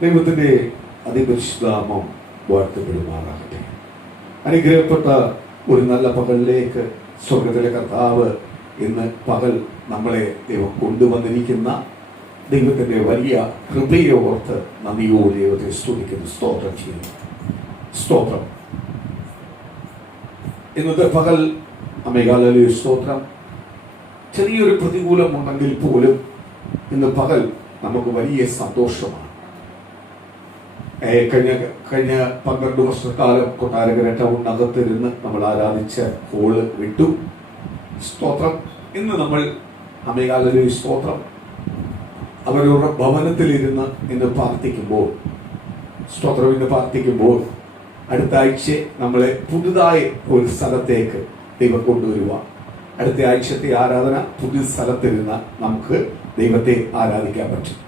ദൈവത്തിന്റെ അതിപരിശുദ്ധനാമം വാഴ്ത്തപ്പെടുമാറാകട്ടെ. അനുഗ്രഹപ്പെട്ട ഒരു നല്ല പകലിലേക്ക് സ്വർഗത്തിലെ കർത്താവ് ഇന്ന് പകൽ നമ്മളെ ദൈവം കൊണ്ടുവന്നിരിക്കുന്ന ദൈവത്തിന്റെ വലിയ കൃപയെ ഓർത്ത് നന്ദിയോടെ ദൈവത്തെ സ്തുതിക്കുന്നു, സ്തോത്രം ചെയ്യുന്നു. സ്തോത്രം. ഇന്നത്തെ പകൽ അമേഘാലയ സ്തോത്രം. ചെറിയൊരു പ്രതികൂലമുണ്ടെങ്കിൽ പോലും ഇന്ന് പകൽ നമുക്ക് വലിയ സന്തോഷമാണ്. കഴിഞ്ഞ 12 വർഷക്കാലം കൊട്ടാരക്കര ടൗണിനകത്തിരുന്ന് നമ്മൾ ആരാധിച്ച ഹോള് വിട്ടു. സ്തോത്രം. ഇന്ന് നമ്മൾ അമേഘാലയ സ്തോത്രം അവരുടെ ഭവനത്തിലിരുന്ന് ഇന്ന് പ്രാർത്ഥിക്കുമ്പോൾ, സ്തോത്രം ഇന്ന് പ്രാർത്ഥിക്കുമ്പോൾ അടുത്ത ആഴ്ച നമ്മളെ പുതുതായി ഒരു സ്ഥലത്തേക്ക് ദൈവം കൊണ്ടുവരുക. അടുത്ത ആഴ്ചത്തെ ആരാധന പുതിയ സ്ഥലത്തിരുന്ന് നമുക്ക് ദൈവത്തെ ആരാധിക്കാൻ പറ്റും.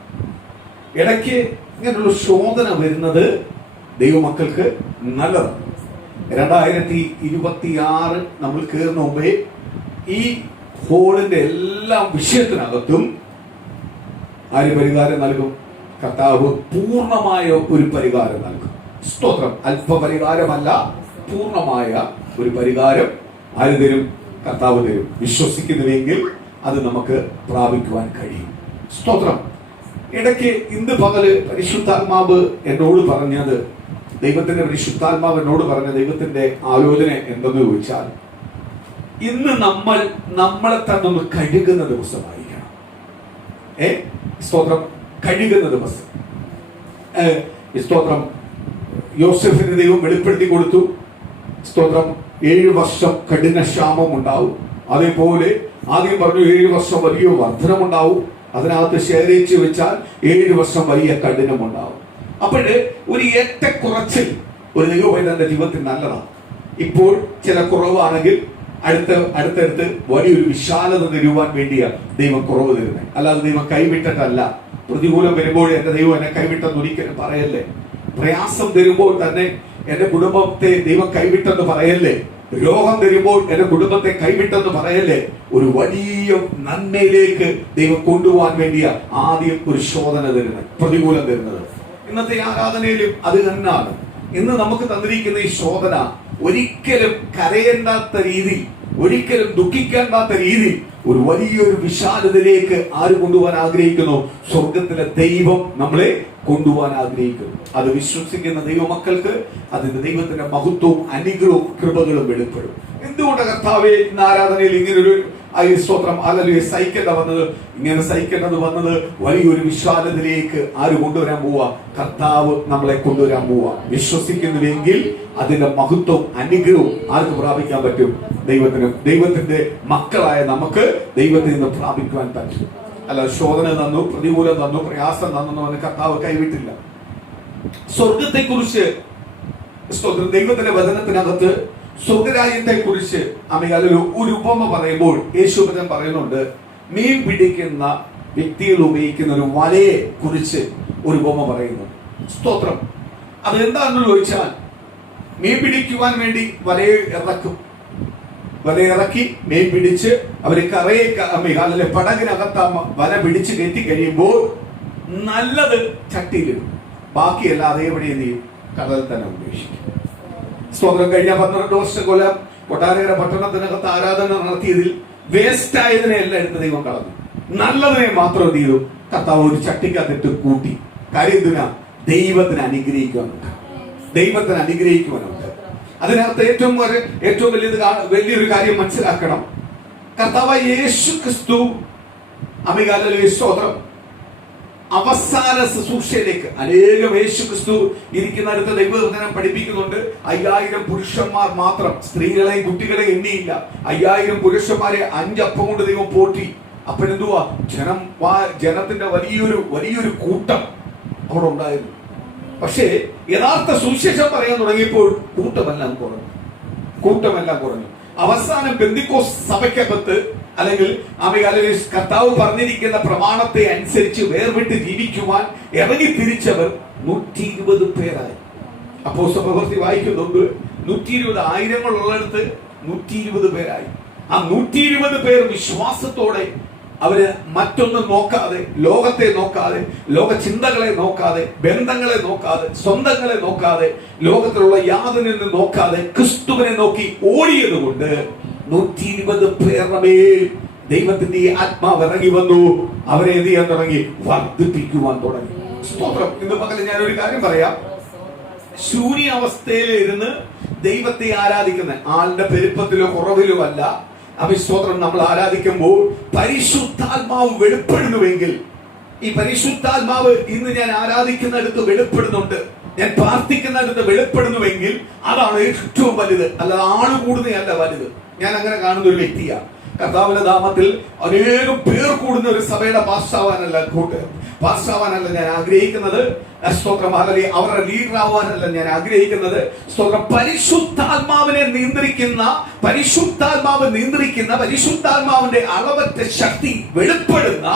ഇടയ്ക്ക് ഇങ്ങനെയുള്ള ശോധന വരുന്നത് ദൈവമക്കൾക്ക് നല്ലതാണ്. 2026 നമ്മൾ കയറുന്ന മുമ്പേ ഈ ഹോളിന്റെ എല്ലാ വിഷയത്തിനകത്തും ആര് പരിഹാരം നൽകും? കർത്താവ് പൂർണ്ണമായ ഒരു പരിഹാരം നൽകും. സ്തോത്രം. അല്പപരിഹാരമല്ല, പൂർണ്ണമായ ഒരു പരിഹാരം ആര് തരും? കർത്താവ് തരും. വിശ്വസിക്കുന്നുവെങ്കിൽ അത് നമുക്ക് പ്രാപിക്കുവാൻ കഴിയും. സ്തോത്രം. ഇടയ്ക്ക് ഇന്ന് പകല് പരിശുദ്ധാത്മാവ് എന്നോട് പറഞ്ഞത്, ദൈവത്തിന്റെ പരിശുദ്ധാത്മാവ് എന്നോട് പറഞ്ഞ ദൈവത്തിന്റെ ആലോചന എന്തെന്ന് ചോദിച്ചാൽ, ഇന്ന് നമ്മളെ തന്നെ ഒന്ന് കഴുകുന്ന ദിവസമായിരിക്കണം. സ്തോത്രം. കഴുകുന്ന ദിവസം. സ്തോത്രം. യോസെഫിന് ദൈവം വെളിപ്പെടുത്തി കൊടുത്തു. സ്തോത്രം. 7 വർഷം കഠിന ക്ഷാമം ഉണ്ടാവും. അതേപോലെ ആദ്യം പറഞ്ഞു 7 വർഷം വലിയ വർധനമുണ്ടാവും. അതിനകത്ത് ശേഖരിച്ചു വെച്ചാൽ 7 വർഷം വലിയ കഠിനമുണ്ടാവും. അപ്പോഴ് ഒരു ഏറ്റക്കുറച്ചിൽ ഒരു ദൈവപൈതന്റെ ജീവിതത്തിൽ നല്ലതാണ്. ഇപ്പോൾ ചില കുറവാണെങ്കിൽ അടുത്തടുത്ത് വലിയൊരു വിശാലത തരുവാൻ വേണ്ടിയാണ് ദൈവം കുറവ് തരുന്നത്. അല്ലാതെ ദൈവം കൈവിട്ടിട്ടല്ല. പ്രതികൂലം വരുമ്പോൾ എന്റെ ദൈവം എന്നെ കൈവിട്ടെന്ന് ഒരിക്കലും പറയല്ലേ. പ്രയാസം തരുമ്പോൾ തന്നെ എന്റെ കുടുംബത്തെ ദൈവം കൈവിട്ടെന്ന് പറയല്ലേ. രോഗം തരുമ്പോൾ എന്റെ കുടുംബത്തെ കൈവിട്ടെന്ന് പറയല്ലേ. ഒരു വലിയ നന്മയിലേക്ക് ദൈവം കൊണ്ടുപോകാൻ വേണ്ടിയാ ആദ്യം ഒരു ശോധന തരുന്നത്, പ്രതികൂലം തരുന്നത്. ഇന്നത്തെ ആരാധനയിലും അത് തന്നെയാണ്. ഇന്ന് നമുക്ക് തന്നിരിക്കുന്ന ഈ ശോധന ഒരിക്കലും കരയേണ്ടാത്ത രീതി, ഒരിക്കലും ദുഃഖിക്കേണ്ടാത്ത രീതി ഒരു വലിയൊരു വിശാലതയിലേക്ക് ആര് കൊണ്ടുപോകാൻ ആഗ്രഹിക്കുന്നു? സ്വർഗത്തിലെ ദൈവം നമ്മളെ കൊണ്ടുപോകാൻ ആഗ്രഹിക്കുന്നു. അത് വിശ്വസിക്കുന്ന ദൈവമക്കൾക്ക് അതിന്റെ ദൈവത്തിന്റെ മഹത്വവും അനുഗ്രഹവും കൃപകളും വെളിപ്പെടും. എന്തുകൊണ്ട് കർത്താവേ ഇന്ന് ആരാധനയിൽ ഇങ്ങനൊരു സ്തോത്രം അല്ലെങ്കിൽ സഹിക്കേണ്ടത് വന്നത് വലിയൊരു വിശാലതയിലേക്ക് ആര് കൊണ്ടുവരാൻ പോവാ? കർത്താവ് നമ്മളെ കൊണ്ടുവരാൻ പോവാ. വിശ്വസിക്കുന്നുവെങ്കിൽ അതിന്റെ മഹത്വവും അനുഗ്രഹവും ആർക്ക് പ്രാപിക്കാൻ പറ്റും? ദൈവത്തിന്റെ മക്കളായ നമുക്ക് ദൈവത്തിൽ നിന്ന് പ്രാപിക്കുവാൻ പറ്റും. അല്ല, ശോധന തന്നു, പ്രതികൂലം തന്നു, പ്രയാസം തന്നു എന്ന് കർത്താവ് കൈവിട്ടില്ല. സ്വർഗത്തെ കുറിച്ച് ദൈവത്തിന്റെ വചനത്തിനകത്ത് സ്വർഗരാജ്യത്തെ കുറിച്ച് ഒരു ഉപമ പറയുമ്പോൾ യേശുവചനം പറയുന്നുണ്ട്. മീൻ പിടിക്കുന്ന വ്യക്തികൾ ഉപയോഗിക്കുന്ന ഒരു വലയെ കുറിച്ച് ഒരു ഉപമ പറയുന്നു. സ്തോത്രം. അത് എന്താണെന്ന് ചോദിച്ചാൽ, മീൻ പിടിക്കുവാൻ വേണ്ടി വലയിറക്കി മീൻ പിടിച്ച് അവര് കരയെ പടകിനകത്ത് വല പിടിച്ച് കയറ്റി കഴിയുമ്പോൾ നല്ലത് ചട്ടിയിലിടും, ബാക്കിയല്ല അതേപടി എന്ത് ചെയ്യും? കടൽ തന്നെ ഉപേക്ഷിക്കും. സ്തോത്രം. കഴിഞ്ഞ 12 വർഷക്കൊല്ലം കൊട്ടാരക്കര പട്ടണത്തിനകത്ത് ആരാധന നടത്തിയതിൽ വേസ്റ്റ് ആയതിനെ എല്ലാം എടുത്ത് ദൈവം കളഞ്ഞു. നല്ലതിനെ മാത്രം എന്ത് ചെയ്തു? കർത്താവ് ഒരു ചട്ടിക്കകത്തിട്ട് കൂട്ടി. കാര്യത്തിനാ? ദൈവത്തിന് അനുഗ്രഹിക്കുവാനുണ്ട്. അതിനകത്ത് ഏറ്റവും വലിയൊരു കാര്യം മനസ്സിലാക്കണം. കർത്താവ് യേശു ക്രിസ്തു സ്തോത്രം അവസാന ശുശ്രൂഷയിലേക്ക് അനേകം യേശു ക്രിസ്തു ഇരിക്കുന്നിടത്ത് ദൈവവചനം പഠിപ്പിക്കുന്നുണ്ട്. 5000 പുരുഷന്മാർ മാത്രം, സ്ത്രീകളെയും കുട്ടികളെയും എണ്ണിയില്ല. 5000 പുരുഷന്മാരെ 5 അപ്പം കൊണ്ട് ദൈവം പോറ്റി. അപ്പോഴെന്തുവാ? ജനത്തിന്റെ വലിയൊരു കൂട്ടം അവിടെ ഉണ്ടായിരുന്നു. പക്ഷേ യഥാർത്ഥ സുവിശേഷം പറയാൻ തുടങ്ങിയപ്പോൾ കൂട്ടമെല്ലാം കുറഞ്ഞു. അവസാനം പെന്തിക്കോസ്ത് സഭയ്ക്കകത്ത് അല്ലെങ്കിൽ കർത്താവ് പറഞ്ഞിരിക്കുന്ന പ്രമാണത്തെ അനുസരിച്ച് വേർവിട്ട് ജീവിക്കുവാൻ ഇറങ്ങി തിരിച്ചവർ 120 പേരായി. അപ്പോസ്തല പ്രവൃത്തി വായിക്കുന്നുണ്ട്. 120 ആയിരങ്ങളുള്ളിടത്ത് 120 പേരായി. ആ 120 പേർ വിശ്വാസത്തോടെ അവര് മറ്റൊന്നും നോക്കാതെ, ലോകത്തെ നോക്കാതെ, ലോക ചിന്തകളെ നോക്കാതെ, ബന്ധങ്ങളെ നോക്കാതെ, സ്വന്തങ്ങളെ നോക്കാതെ, ലോകത്തിലുള്ള യാതൊന്നിനെ നോക്കാതെ ക്രിസ്തുവിനെ നോക്കി ഓടിയത് കൊണ്ട് 120 പേരുടെ മേൽ ദൈവത്തിന്റെ ഈ ആത്മാവ് ഇറങ്ങി വന്നു. അവരെ എന്ത് ചെയ്യാൻ തുടങ്ങി? വർദ്ധിപ്പിക്കുവാൻ തുടങ്ങി. സ്തോത്രം. ഇന്ന് പകൽ ഞാനൊരു കാര്യം പറയാം. ശൂന്യാവസ്ഥയിൽ ഇരുന്ന് ദൈവത്തെ ആരാധിക്കുന്ന ആളുടെ പെരുപ്പത്തിലോ കുറവിലോ അല്ല. സ്തോത്രം. നമ്മൾ ആരാധിക്കുമ്പോൾ പരിശുദ്ധാത്മാവ് വെളിപ്പെടുന്നുവെങ്കിൽ, ഈ പരിശുദ്ധാത്മാവ് ഇന്ന് ഞാൻ ആരാധിക്കുന്നിടത്ത് വെളിപ്പെടുന്നുണ്ട്, ഞാൻ പ്രാർത്ഥിക്കുന്നിടത്ത് വെളിപ്പെടുന്നുവെങ്കിൽ അതാണ് ഏറ്റവും വലുത്. അല്ലാതെ ആള് കൂടുന്നതല്ല വലുത്. ഞാൻ അങ്ങനെ കാണുന്ന ഒരു വ്യക്തിയാണ്. കർത്താവിന്റെ നാമത്തിൽ അനേകം പേർ കൂടുന്ന ഒരു സഭയുടെ പാസ്റ്റാവാനല്ല ഞാൻ ആഗ്രഹിക്കുന്നത്. സ്തോത്രം. അല്ലെങ്കിൽ അവരുടെ ലീഡർ ആവാനല്ല ഞാൻ ആഗ്രഹിക്കുന്നത്. സ്തോത്രം. പരിശുദ്ധാത്മാവിനെ നിയന്ത്രിക്കുന്ന, പരിശുദ്ധാത്മാവിന്റെ അളവറ്റ ശക്തി വെളിപ്പെടുന്ന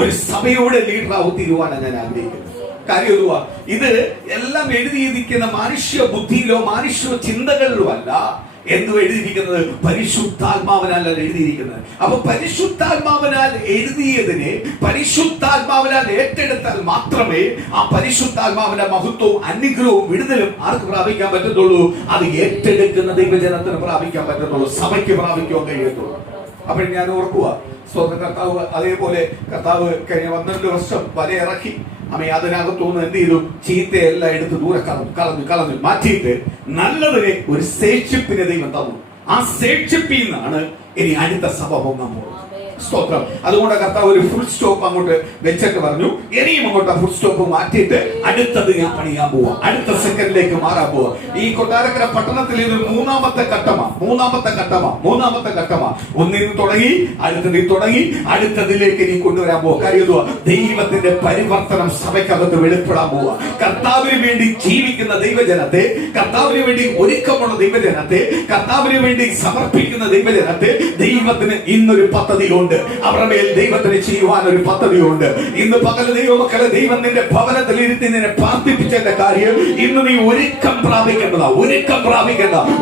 ഒരു സഭയുടെ ലീഡറാവും തീരുവാനാണ് ഞാൻ ആഗ്രഹിക്കുന്നത്. കാര്യം ഇത് എല്ലാം എഴുതിയിരിക്കുന്ന മനുഷ്യ ബുദ്ധിയിലോ മനുഷ്യ ചിന്തകളിലോ അല്ല. എന്തു എഴുതിയിരിക്കുന്നത്? പരിശുദ്ധാത്മാവിനാൽ എഴുതിയിരിക്കുന്നത്. അപ്പൊ പരിശുദ്ധാത്മാവിനാൽ എഴുതിയതിനെ പരിശുദ്ധാത്മാവിനാൽ ഏറ്റെടുത്താൽ മാത്രമേ ആ പരിശുദ്ധാത്മാവിന്റെ മഹത്വവും അനുഗ്രഹവും വിടുതലും ആർക്ക് പ്രാപിക്കാൻ പറ്റത്തുള്ളൂ? അത് ഏറ്റെടുക്കുന്ന ദൈവജനത്തിന് പ്രാപിക്കാൻ പറ്റത്തുള്ളൂ, സഭയ്ക്ക് പ്രാപിക്കാൻ കഴിയത്തുള്ളൂ. അപ്പോൾ ഞാൻ ഓർക്കുക, സ്വന്തം കർത്താവ് അതേപോലെ കർത്താവ് കഴിഞ്ഞ 12 വർഷം വല ഇറക്കി അതിനകത്തുനിന്ന് എന്ത് ചെയ്തു? ചീത്തയെല്ലാം എടുത്ത് ദൂരെ കളഞ്ഞു മാറ്റിയിട്ട് നല്ലതിനെ ഒരു ശേഷിപ്പിനെ ദൈവം തന്നു. ആ ശേഷിപ്പിൽ നിന്നാണ് ഇനി അടുത്ത സഭ പൊങ്ങാൻ പോകുന്നത്. സ്തോത്രം. അതുകൊണ്ട് കർത്താവ് ഒരു ഫുൾ സ്റ്റോപ്പ് അങ്ങോട്ട് വെച്ചിട്ട് പറഞ്ഞു, ഇനിയും അങ്ങോട്ട് ഫുൾ സ്റ്റോപ്പ് മാറ്റിയിട്ട് അടുത്തത് ഞാൻ പണിയാൻ പോവാ, അടുത്ത സെക്കൻഡിലേക്ക് മാറാൻ പോവാ. ഈ കൊട്ടാരക്കര പട്ടണത്തിൽ ഇതൊരു മൂന്നാമത്തെ ഘട്ടമാ. ഒന്നിൽ തുടങ്ങി അടുത്തതിലേക്ക് ഇനി കൊണ്ടുവരാൻ പോവാ. കാര്യം ദൈവത്തിന്റെ പരിവർത്തനം സഭയ്ക്കകത്ത് വെളിപ്പെടാൻ പോവാ. കർത്താവിന് വേണ്ടി ജീവിക്കുന്ന ദൈവജനത്തെ, കർത്താവിന് വേണ്ടി ഒരുക്കമുള്ള ദൈവജനത്തെ, കർത്താവിന് വേണ്ടി സമർപ്പിക്കുന്ന ദൈവജനത്തെ ദൈവത്തിന് ഇന്നൊരു പദ്ധതിയുണ്ട്. അവരുടെ മേൽ ദൈവത്തിന് ചെയ്യുവാൻ ഒരു പദ്ധതിയുണ്ട്. ഇന്ന് പകൽ ദൈവമക്കളെ, ദൈവം നിന്റെ ഭവനത്തിൽ ഇരുത്തി നിന്നെ പ്രാർത്ഥിപ്പിച്ചതിന്റെ കാര്യം ഇന്ന് നീ ഒരുക്കം പ്രാപിക്കേണ്ടതാ.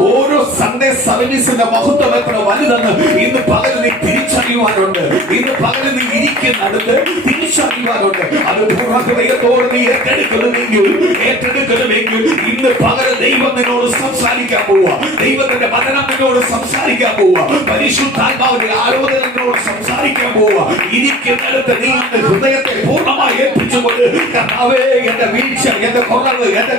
ഓരോ സൺഡേ സർവീസിന്റെ മഹത്വം എത്ര വലുതെന്ന് ഇന്ന് പകൽ നീ തിരിച്ചറിയുവാനുണ്ട്. ഇന്ന് പകൽ നീ ഇരിക്കുന്നിടത്ത് തിരിച്ചറിയുവാനുണ്ട്. അത് പൂർണ്ണഹൃദയത്തോടെ നീ ഏറ്റെടുക്കണമെങ്കിൽ ഇന്ന് പകൽ ദൈവം നിന്നോട് സംസാരിക്കാൻ പോവുക. ദൈവത്തിന്റെ വചനം നിന്നോട് സംസാരിക്കാൻ പോവുക. പരിശുദ്ധാത്മാവിന്റെ ആലോചന നിന്നോട് സംസാരിക്കാൻ പോവുക. ഇരിക്കുന്നിടത്ത് നീ ഹൃദയത്തെ പൂർണ്ണമായി ഏൽപ്പിച്ചുകൊണ്ട്, കർത്താവേ, എന്റെ വീഴ്ച, എന്റെ കുറവുകൾ, എന്റെ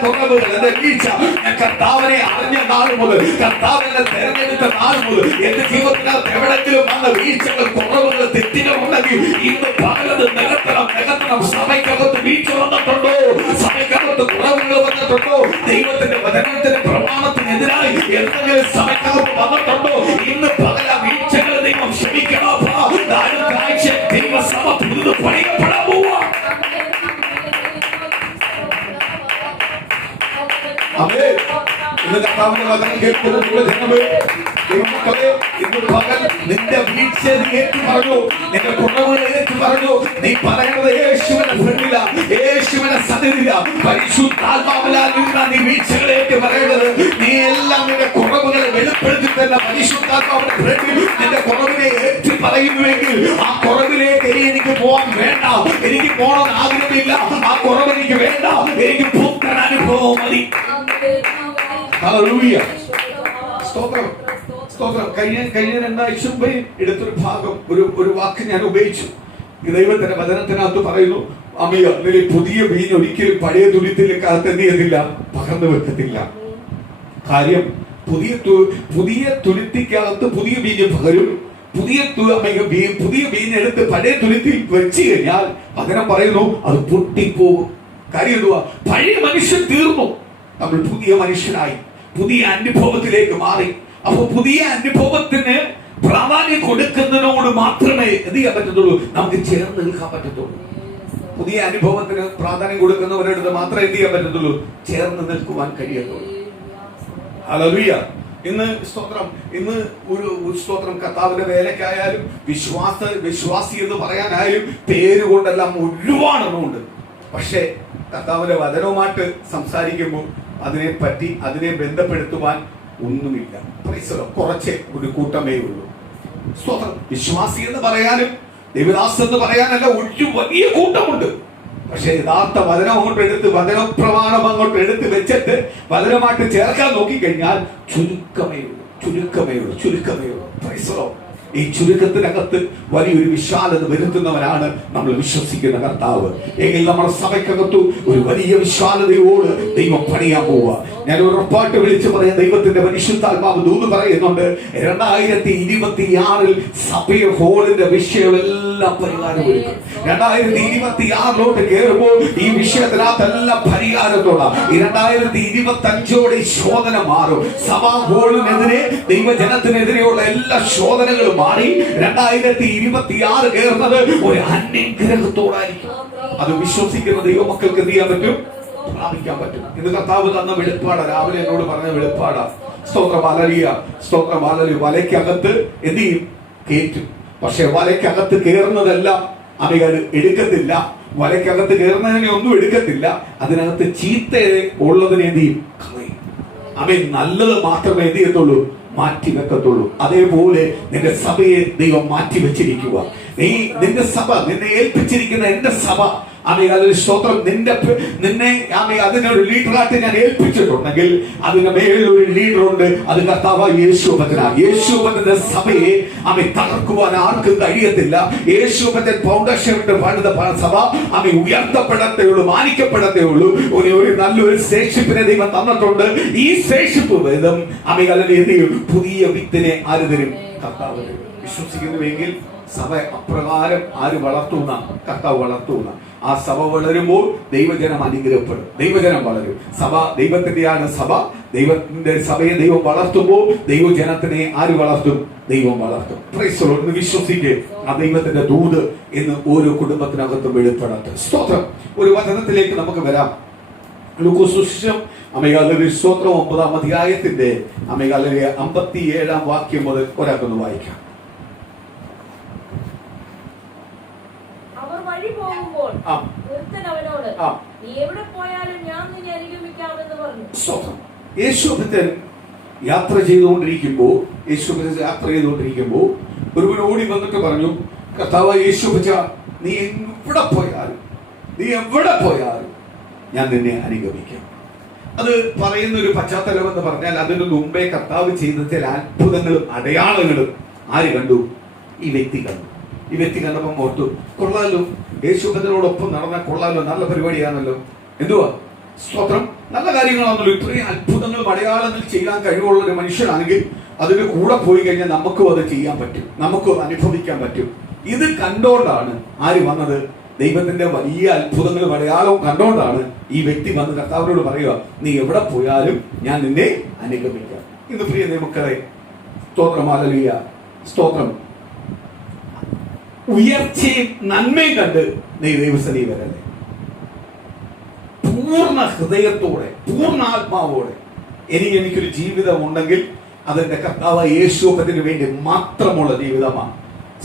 വീഴ്ച, ഞാൻ കർത്താവിനെ അറിഞ്ഞ നാൾ മുതൽ, കർത്താവിനെ തെരഞ്ഞെടുത്ത നാൾ മുതൽ എന്റെ ജീവിതത്തിനകത്ത് എവിടെങ്കിലും വന്ന വീഴ്ചകൾ, കുറവുകൾ, തെറ്റുകൾ ഉണ്ടെങ്കിൽ ഇന്ന് പകലത് നികത്തണം. സഭയ്ക്കകത്ത് വീഴ്ച വന്നിട്ടുണ്ടോ? സഭയ്ക്കകത്ത് കുറവുകൾ വന്നിട്ടുണ്ടോ? ദൈവത്തിന്റെ വചനത്തിന്റെ പ്രമാണത്തിനെതിരായി എന്തെങ്കിലും സഭയ്ക്കകത്ത് വന്നിട്ടുണ്ടോ? ഇന്ന് പകല വീഴ്ചകൾ ദൈവം ക്ഷമിക്കണം. ദൈവസഭ പുതുത് പണിയപ്പെടാൻ പോവാ. ഇന്ന് കർത്താവിന്റെ വചനം കേൾക്കുന്ന ജനമേ, ഇന്ന് പകൽ നിന്റെ വീഴ്ച നീ ഏറ്റു പറഞ്ഞു, നിന്റെ കുറവുകൾ ഏറ്റു പറഞ്ഞു. നീ പറയുന്നത് യേശുവിന്റെ ഫ്രണ്ടില, യേശുവിന്റെ സന്നിധിയില, പരിശുദ്ധാത്മാവിനാൽ നീ വീഴ്ചകളെ ഏറ്റു പറയേണ്ടത്. നീ എല്ലാം നിന്റെ കുറവുകളെ വെളിപ്പെടുത്തി തന്നെ പരിശുദ്ധാത്മാവിന്റെ ഫ്രണ്ടിൽ നിന്റെ കുറവിനെ ഏറ്റു പറയുന്നുവെങ്കിൽ ആ കുറവിലേക്ക് എനിക്ക് പോകാൻ വേണ്ട, എനിക്ക് പോകണം ആഗ്രഹമില്ല, ആ കുറവ് എനിക്ക് വേണ്ട, എനിക്ക് പുത്തൻ അനുഭവം മതി. ഹല്ലേലൂയ. സ്തോത്രം. കഴിഞ്ഞ 2 ആഴ്ച മുമ്പ് എടുത്തൊരു ഭാഗം, ഒരു വാക്ക് ഞാൻ ഉപയോഗിച്ചു. ദൈവത്തിന്റെ വചനത്തിനകത്ത് പറയുന്നു, പുതിയ വീഞ്ഞ് ഒരിക്കലും പഴയ തുരുത്തിലേക്കകത്ത് എന്ത് ചെയ്യത്തില്ല, പകർന്നു വെക്കത്തില്ല. കാര്യം പുതിയ തുരുത്തിക്കകത്ത് പുതിയ വീഞ്ഞ് പകരും. പുതിയ വീഞ്ഞെടുത്ത് പഴയ തുരുത്തിൽ വെച്ച് കഴിഞ്ഞാൽ വചനം പറയുന്നു അത് പൊട്ടിപ്പോകും. കാര്യം എന്തുവാ? പഴയ മനുഷ്യൻ തീർന്നു, നമ്മൾ പുതിയ മനുഷ്യനായി, പുതിയ അനുഭവത്തിലേക്ക് മാറി. അപ്പൊ പുതിയ അനുഭവത്തിന് പ്രാധാന്യം കൊടുക്കുന്നതിനോട് മാത്രമേ എന്ത് ചെയ്യാൻ പറ്റത്തുള്ളൂ, നമുക്ക് ചേർന്ന് നിൽക്കാൻ പറ്റത്തുള്ളൂ. പുതിയ അനുഭവത്തിന് പ്രാധാന്യം കൊടുക്കുന്നവരുടെ മാത്രമേ എന്ത് ചെയ്യാൻ പറ്റത്തുള്ളൂ, ചേർന്ന് നിൽക്കുവാൻ കഴിയത്തുള്ളൂ. ഹല്ലേലൂയ. ഇന്ന് സ്തോത്രം, ഇന്ന് ഒരു സ്തോത്രം, കർത്താവിന്റെ വേലക്കായാലും വിശ്വാസി എന്ന് പറയാനായാലും പേരുകൊണ്ടെല്ലാം ഒരുപാടെണ്ണമുണ്ട്. പക്ഷേ കർത്താവിന്റെ വചനവുമായിട്ട് സംസാരിക്കുമ്പോൾ അതിനെ ബന്ധപ്പെടുത്തുവാൻ ഒന്നുമില്ല. കുറച്ച് ഒരു കൂട്ടമേ ഉള്ളൂ. സ്തോത്രം. വിശ്വാസി എന്ന് പറയാനും ദൈവദാസ് എന്ന് പറയാനല്ല, ഒരു വലിയ കൂട്ടമുണ്ട്. പക്ഷെ യഥാർത്ഥ വചനം അങ്ങോട്ട് എടുത്ത്, വചനപ്രമാണം അങ്ങോട്ട് എടുത്ത് വെച്ചിട്ട് വചനമായിട്ട് ചേർക്കാൻ നോക്കിക്കഴിഞ്ഞാൽ ചുരുക്കമേ ഉള്ളൂ. ഈ ചുരുക്കത്തിനകത്ത് വലിയൊരു വിശാലത വരുത്തുന്നവനാണ് നമ്മൾ വിശ്വസിക്കുന്ന കർത്താവ്. എങ്കിൽ നമ്മുടെ സഭയ്ക്കകത്തു ഒരു വലിയ വിശാലതയോട് ദൈവം പണിയാൻ പോവുക. ഞാൻ ഉറപ്പായിട്ട് വിളിച്ചു പറയാൻ ദൈവത്തിന്റെ പരിശുദ്ധാത്മാവ് ദൂത് പറയുന്നുണ്ട്, 2026 സഭയുടെ ഹോളിന്റെ വിഷയമെല്ലാം പരിഹാരമൊരുക്കും. 2026 കയറുമ്പോൾ ഈ വിഷയത്തിനകത്തെല്ലാം പരിഹാരത്തോടാ. ഈ 2025 ഈ ശോധന മാറും. സഭാ ഹോളിനെതിരെ, ദൈവജനത്തിനെതിരെയുള്ള എല്ലാ ശോധനകളും മാറി 2026 കയറുന്നത് ഒരു അനുഗ്രഹത്തോടായിരിക്കും. അത് വിശ്വസിക്കുന്ന ദൈവമക്കൾക്ക് എന്ത് ചെയ്യാൻ പറ്റും? പ്രാപിക്കാൻ പറ്റും. ഇത് കർത്താവ് തന്ന വെളിപ്പാടാ. രാവിലെ എന്നോട് പറഞ്ഞ വെളിപ്പാടാ. സ്തോത്രം ഹല്ലേലൂയ. വലയ്ക്കകത്ത് എന്ത് ചെയ്യും? കേറ്റും. പക്ഷെ വലയ്ക്കകത്ത് കയറുന്നതെല്ലാം അമികൾ എടുക്കത്തില്ല. വലയ്ക്കകത്ത് കയറുന്നതിനെ ഒന്നും എടുക്കത്തില്ല. അതിനകത്ത് ചീത്ത ഉള്ളതിനെ എന്ത് ചെയ്യും? കളയും. അവൻ നല്ലത് മാത്രമേ എന്ത് ചെയ്യത്തുള്ളൂ? മാറ്റി വെക്കത്തുള്ളൂ. അതേപോലെ നിന്റെ സഭയെ ദൈവം മാറ്റി വെച്ചിരിക്കുക. നിന്റെ സഭ, നിന്നെ ഏൽപ്പിച്ചിരിക്കുന്ന എന്റെ സഭ, അതൊരു സ്തോത്രം, നിന്നെ അതിനൊരു ലീഡറായിട്ട് ഞാൻ ഏൽപ്പിച്ചിട്ടുണ്ടെങ്കിൽ അതിന് മേലൊരു ലീഡറുണ്ട്. അത് കർത്താവ് യേശുവിന്റെ സഭയെ തകർക്കുവാൻ ആർക്കും കഴിയത്തില്ല. യേശുവിന്റെ ഫൗണ്ടേഷൻ പണിത സഭ ഉയർത്തപ്പെടത്തേ ഉള്ളൂ, മാനിക്കപ്പെടത്തേ ഉള്ളൂ. ഒരു നല്ലൊരു ശേഷിപ്പിനെ ദൈവം തന്നിട്ടുണ്ട്. ഈ ശേഷിപ്പ് വേദം പുതിയ വിത്തിനെ ആര് തരും? കർത്താവ് തരും. വിശ്വസിക്കുന്നുവെങ്കിൽ സഭ അപ്രകാരം ആര് വളർത്തുന്ന? കർത്താവ് വളർത്തുന്ന. ആ സഭ വളരുമ്പോൾ ദൈവജനം അനുഗ്രഹപ്പെടും. ദൈവജനം വളരും. സഭ ദൈവത്തിന്റെയാണ്. ദൈവത്തിന്റെ സഭയെ ദൈവം വളർത്തുമ്പോൾ ദൈവജനത്തിനെ ആര് വളർത്തും? ദൈവം വളർത്തും. Price the Lord. വിശ്വസിക്ക് ആ ദൈവത്തിന്റെ ദൂത് എന്ന് ഓരോ കുടുംബത്തിനകത്തും വെളിപ്പെടട്ടെ. സ്തോത്രം. ഒരു വചനത്തിലേക്ക് നമുക്ക് വരാം. ലൂക്കോസ് സുവിശേഷം സ്തോത്രം 9-ാം അധ്യായത്തിന്റെ 57-ാം വാക്യം മുതൽ ഒരാൾക്കൊന്ന് വായിക്കാം. യേശുഭക്തൻ യാത്ര ചെയ്തുകൊണ്ടിരിക്കുമ്പോൾ ഒരുവൻ ഓടി വന്നിട്ട് പറഞ്ഞു, കർത്താവ് യേശുഭച്ച, നീ എവിടെ പോയാലും ഞാൻ നിന്നെ അനുഗമിക്കാം. അത് പറയുന്ന ഒരു പശ്ചാത്തലം എന്ന് പറഞ്ഞാൽ അതിന് മുമ്പേ കർത്താവ് ചെയ്ത ചില അത്ഭുതങ്ങളും അടയാളങ്ങളും ആര് കണ്ടു? ഈ വ്യക്തി കണ്ടപ്പം ഓർത്തു, കൊള്ളാലോ, യേശുഭദ്രനോടൊപ്പം നടന്ന കൊള്ളാലോ, നല്ല പരിപാടിയാണല്ലോ. എന്തുവാ? സ്തോത്രം. നല്ല കാര്യങ്ങളാണല്ലോ. ഇത്രയും അത്ഭുതങ്ങളും അടയാളങ്ങൾ ചെയ്യാൻ കഴിവുള്ള ഒരു മനുഷ്യനാണെങ്കിൽ അതിന് കൂടെ പോയി കഴിഞ്ഞാൽ നമുക്കും അത് ചെയ്യാൻ പറ്റും, നമുക്കും അനുഭവിക്കാൻ പറ്റും. ഇത് കണ്ടോണ്ടാണ് ആര് വന്നത്? ദൈവത്തിന്റെ വലിയ അത്ഭുതങ്ങളും അടയാളവും കണ്ടോണ്ടാണ് ഈ വ്യക്തി വന്ന് കർത്താവിനോട് പറയുക, നീ എവിടെ പോയാലും ഞാൻ നിന്നെ അനുഗമിക്കാം. ഇന്ന് പ്രിയ ദൈവമക്കളെ, സ്തോത്രം, ഹല്ലേലൂയ, സ്തോത്രം. ഉയർച്ചയും നന്മയും കണ്ട് നീ ദൈവസന്നിധി വരല്ലേ. പൂർണ്ണ ഹൃദയത്തോടെ, പൂർണ്ണ ആത്മാവോടെ എനിക്കൊരു ജീവിതം ഉണ്ടെങ്കിൽ അതെന്റെ കർത്താവ് യേശുവിന് വേണ്ടി മാത്രമുള്ള ജീവിതമാണ്.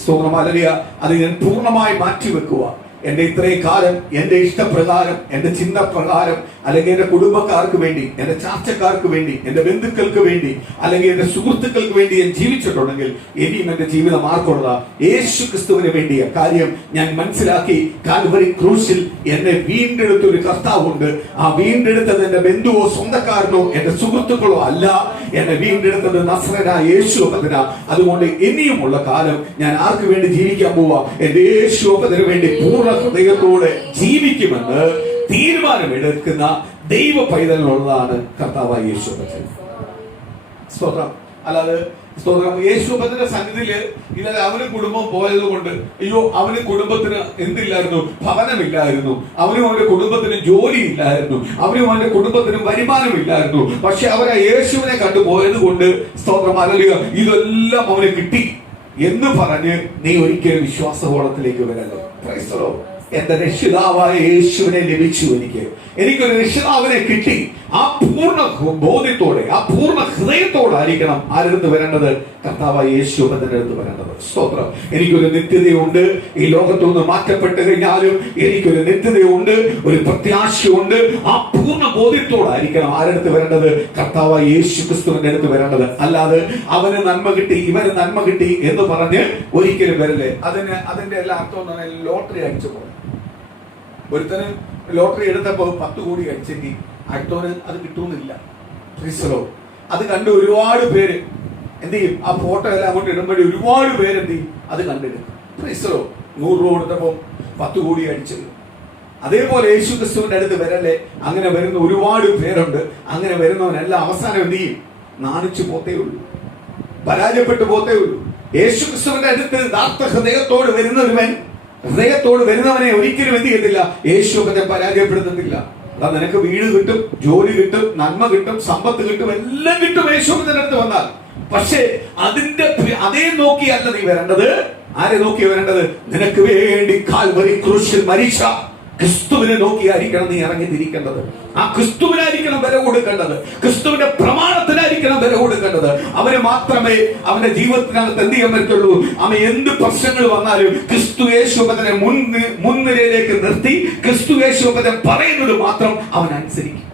സ്തോത്രം, ഹല്ലേലൂയ. അത് ഞാൻ പൂർണ്ണമായി മാറ്റിവെക്കുക. എന്റെ ഇത്രയും കാലം എന്റെ ഇഷ്ടപ്രകാരം, എന്റെ ചിന്ത പ്രകാരം, അല്ലെങ്കിൽ എന്റെ കുടുംബക്കാർക്ക് വേണ്ടി, എന്റെ ചാർച്ചക്കാർക്ക് വേണ്ടി, എന്റെ ബന്ധുക്കൾക്ക് വേണ്ടി, അല്ലെങ്കിൽ എന്റെ സുഹൃത്തുക്കൾക്ക് വേണ്ടി ഞാൻ ജീവിച്ചിട്ടുണ്ടെങ്കിൽ ഇനിയും എന്റെ ജീവിതം ആർക്കുള്ളതാ? യേശു ക്രിസ്തുവിന് വേണ്ടിയ കാര്യം ഞാൻ മനസ്സിലാക്കി. കാൽവരി ക്രൂശിൽ എന്നെ വീണ്ടെടുത്തൊരു കർത്താവുണ്ട്. ആ വീണ്ടെടുത്തത് എന്റെ ബന്ധുവോ സ്വന്തക്കാരനോ എന്റെ സുഹൃത്തുക്കളോ അല്ല. എന്നെ വീണ്ടെടുത്തത് നസ്രനായ യേശുവിന. അതുകൊണ്ട് ഇനിയുമുള്ള കാലം ഞാൻ ആർക്ക് വേണ്ടി ജീവിക്കാൻ പോവാ? എന്റെ യേശുവിന് വേണ്ടി പൂർണ്ണ ഹൃദയത്തോടെ ജീവിക്കുമെന്ന് തീരുമാനമെടുക്കുന്ന ദൈവ പൈതലിനുള്ളതാണ് കർത്താവായ യേശുഭദ്രൻ. സ്തോത്രം. അല്ലാതെ സ്തോത്രം, യേശുഭദ്രന്റെ സന്നിധിയില് ഇല്ല അവന് കുടുംബം പോയത് കൊണ്ട് അയ്യോ അവന് കുടുംബത്തിന് എന്തില്ലായിരുന്നു? ഭവനമില്ലായിരുന്നു. അവനും അവന്റെ കുടുംബത്തിന് ജോലി ഇല്ലായിരുന്നു. അവനും അവന്റെ കുടുംബത്തിന് വരുമാനമില്ലായിരുന്നു. പക്ഷെ അവരെ യേശുവിനെ കണ്ടുപോയത് കൊണ്ട് സ്തോത്രം, ഹല്ലേലൂയ, ഇതെല്ലാം അവന് കിട്ടി എന്ന് പറഞ്ഞ് നീ ഒരിക്കലും വിശ്വാസകോളത്തിലേക്ക് വരല്ലോ. Praise the lord. എന്റെ രക്ഷിതാവായ യേശുവിനെ ലഭിച്ചു. എനിക്കൊരു രക്ഷിതാവിനെ കിട്ടി. ആ പൂർണ്ണ ബോധ്യത്തോടെ, ആ പൂർണ്ണ ഹൃദയത്തോടായിരിക്കണം ആരെടുത്ത് വരേണ്ടത്? കർത്താവായ യേശുവിന്റെ അടുത്ത് വരേണ്ടത്. സ്തോത്രം. എനിക്കൊരു നിത്യതയുണ്ട്. ഈ ലോകത്തുനിന്ന് മാറ്റപ്പെട്ട് കഴിഞ്ഞാലും എനിക്കൊരു നിത്യതയുണ്ട്, ഒരു പ്രത്യാശയുണ്ട്. ആ പൂർണ്ണ ബോധ്യത്തോടായിരിക്കണം ആരെടുത്ത് വരേണ്ടത്? കർത്താവായ യേശു ക്രിസ്തുവിന്റെ അടുത്ത് വരേണ്ടത്. അല്ലാതെ അവന് നന്മ കിട്ടി, ഇവന് നന്മ കിട്ടി എന്ന് പറഞ്ഞ് ഒരിക്കലും വരല്ലേ. അതിന്റെ എല്ലാ അർത്ഥം എന്ന് പറഞ്ഞാൽ ലോട്ടറി അടിച്ചു പോലെ. ഒരുത്തന് ലോട്ടറി എടുത്തപ്പോ 10 കോടി അടിച്ചെങ്കിൽ അടുത്തവന് അത് കിട്ടുമെന്നില്ല. അത് കണ്ട് ഒരുപാട് പേര് എന്ത് ചെയ്യും? ആ ഫോട്ടോ എല്ലാം അങ്ങോട്ട് ഇടുമ്പോഴേ ഒരുപാട് പേര് എന്ത് ചെയ്യും? അത് കണ്ടിടും. 100 രൂപ കൊടുത്തപ്പോ 10 കോടി അടിച്ചത്. അതേപോലെ യേശു ക്രിസ്തുവിന്റെ അടുത്ത് വരല്ലേ. അങ്ങനെ വരുന്ന ഒരുപാട് പേരുണ്ട്. അങ്ങനെ വരുന്നവനെല്ലാം അവസാനം എന്ത് ചെയ്യും? നാണിച്ചു പോത്തേ ഉള്ളൂ, പരാജയപ്പെട്ടു പോത്തേ ഉള്ളൂ. യേശു ക്രിസ്തുവിന്റെ അടുത്ത് യഥാർത്ഥ ഹൃദയത്തോട് വരുന്നവനെ ഒരിക്കലും എന്ത് ചെയ്യത്തില്ല? യേശുവിനെ പരാജയപ്പെടുത്തുന്നില്ല. അതാ നിനക്ക് വീട് കിട്ടും, ജോലി കിട്ടും, നന്മ കിട്ടും, സമ്പത്ത് കിട്ടും, എല്ലാം കിട്ടും യേശുവിന്റെ അടുത്ത് വന്നാൽ. പക്ഷേ അതേ നോക്കിയല്ല നീ വരേണ്ടത്. ആരെ നോക്കി വരേണ്ടത്? നിനക്ക് വേണ്ടി കാൽവരി ക്രൂശിൽ മരിച്ച ക്രിസ്തുവിനെ നോക്കിയായിരിക്കണം നീ ഇറങ്ങിത്തിരിക്കേണ്ടത്. ആ ക്രിസ്തുവിനായിരിക്കണം വില കൊടുക്കേണ്ടത്. ക്രിസ്തുവിന്റെ പ്രമാണത്തിനായിരിക്കണം വില കൊടുക്കേണ്ടത്. അവന് മാത്രമേ അവന്റെ ജീവിതത്തിനകത്ത് എന്ത് ചെയ്യാൻ പറ്റുള്ളൂ. അവൻ എന്ത് പ്രശ്നങ്ങൾ വന്നാലും ക്രിസ്തു യേശുവിനെ മുൻനിരയിലേക്ക് നിർത്തി ക്രിസ്തു യേശുവിനെ പറയുന്നത് മാത്രം അവൻ അനുസരിക്കും.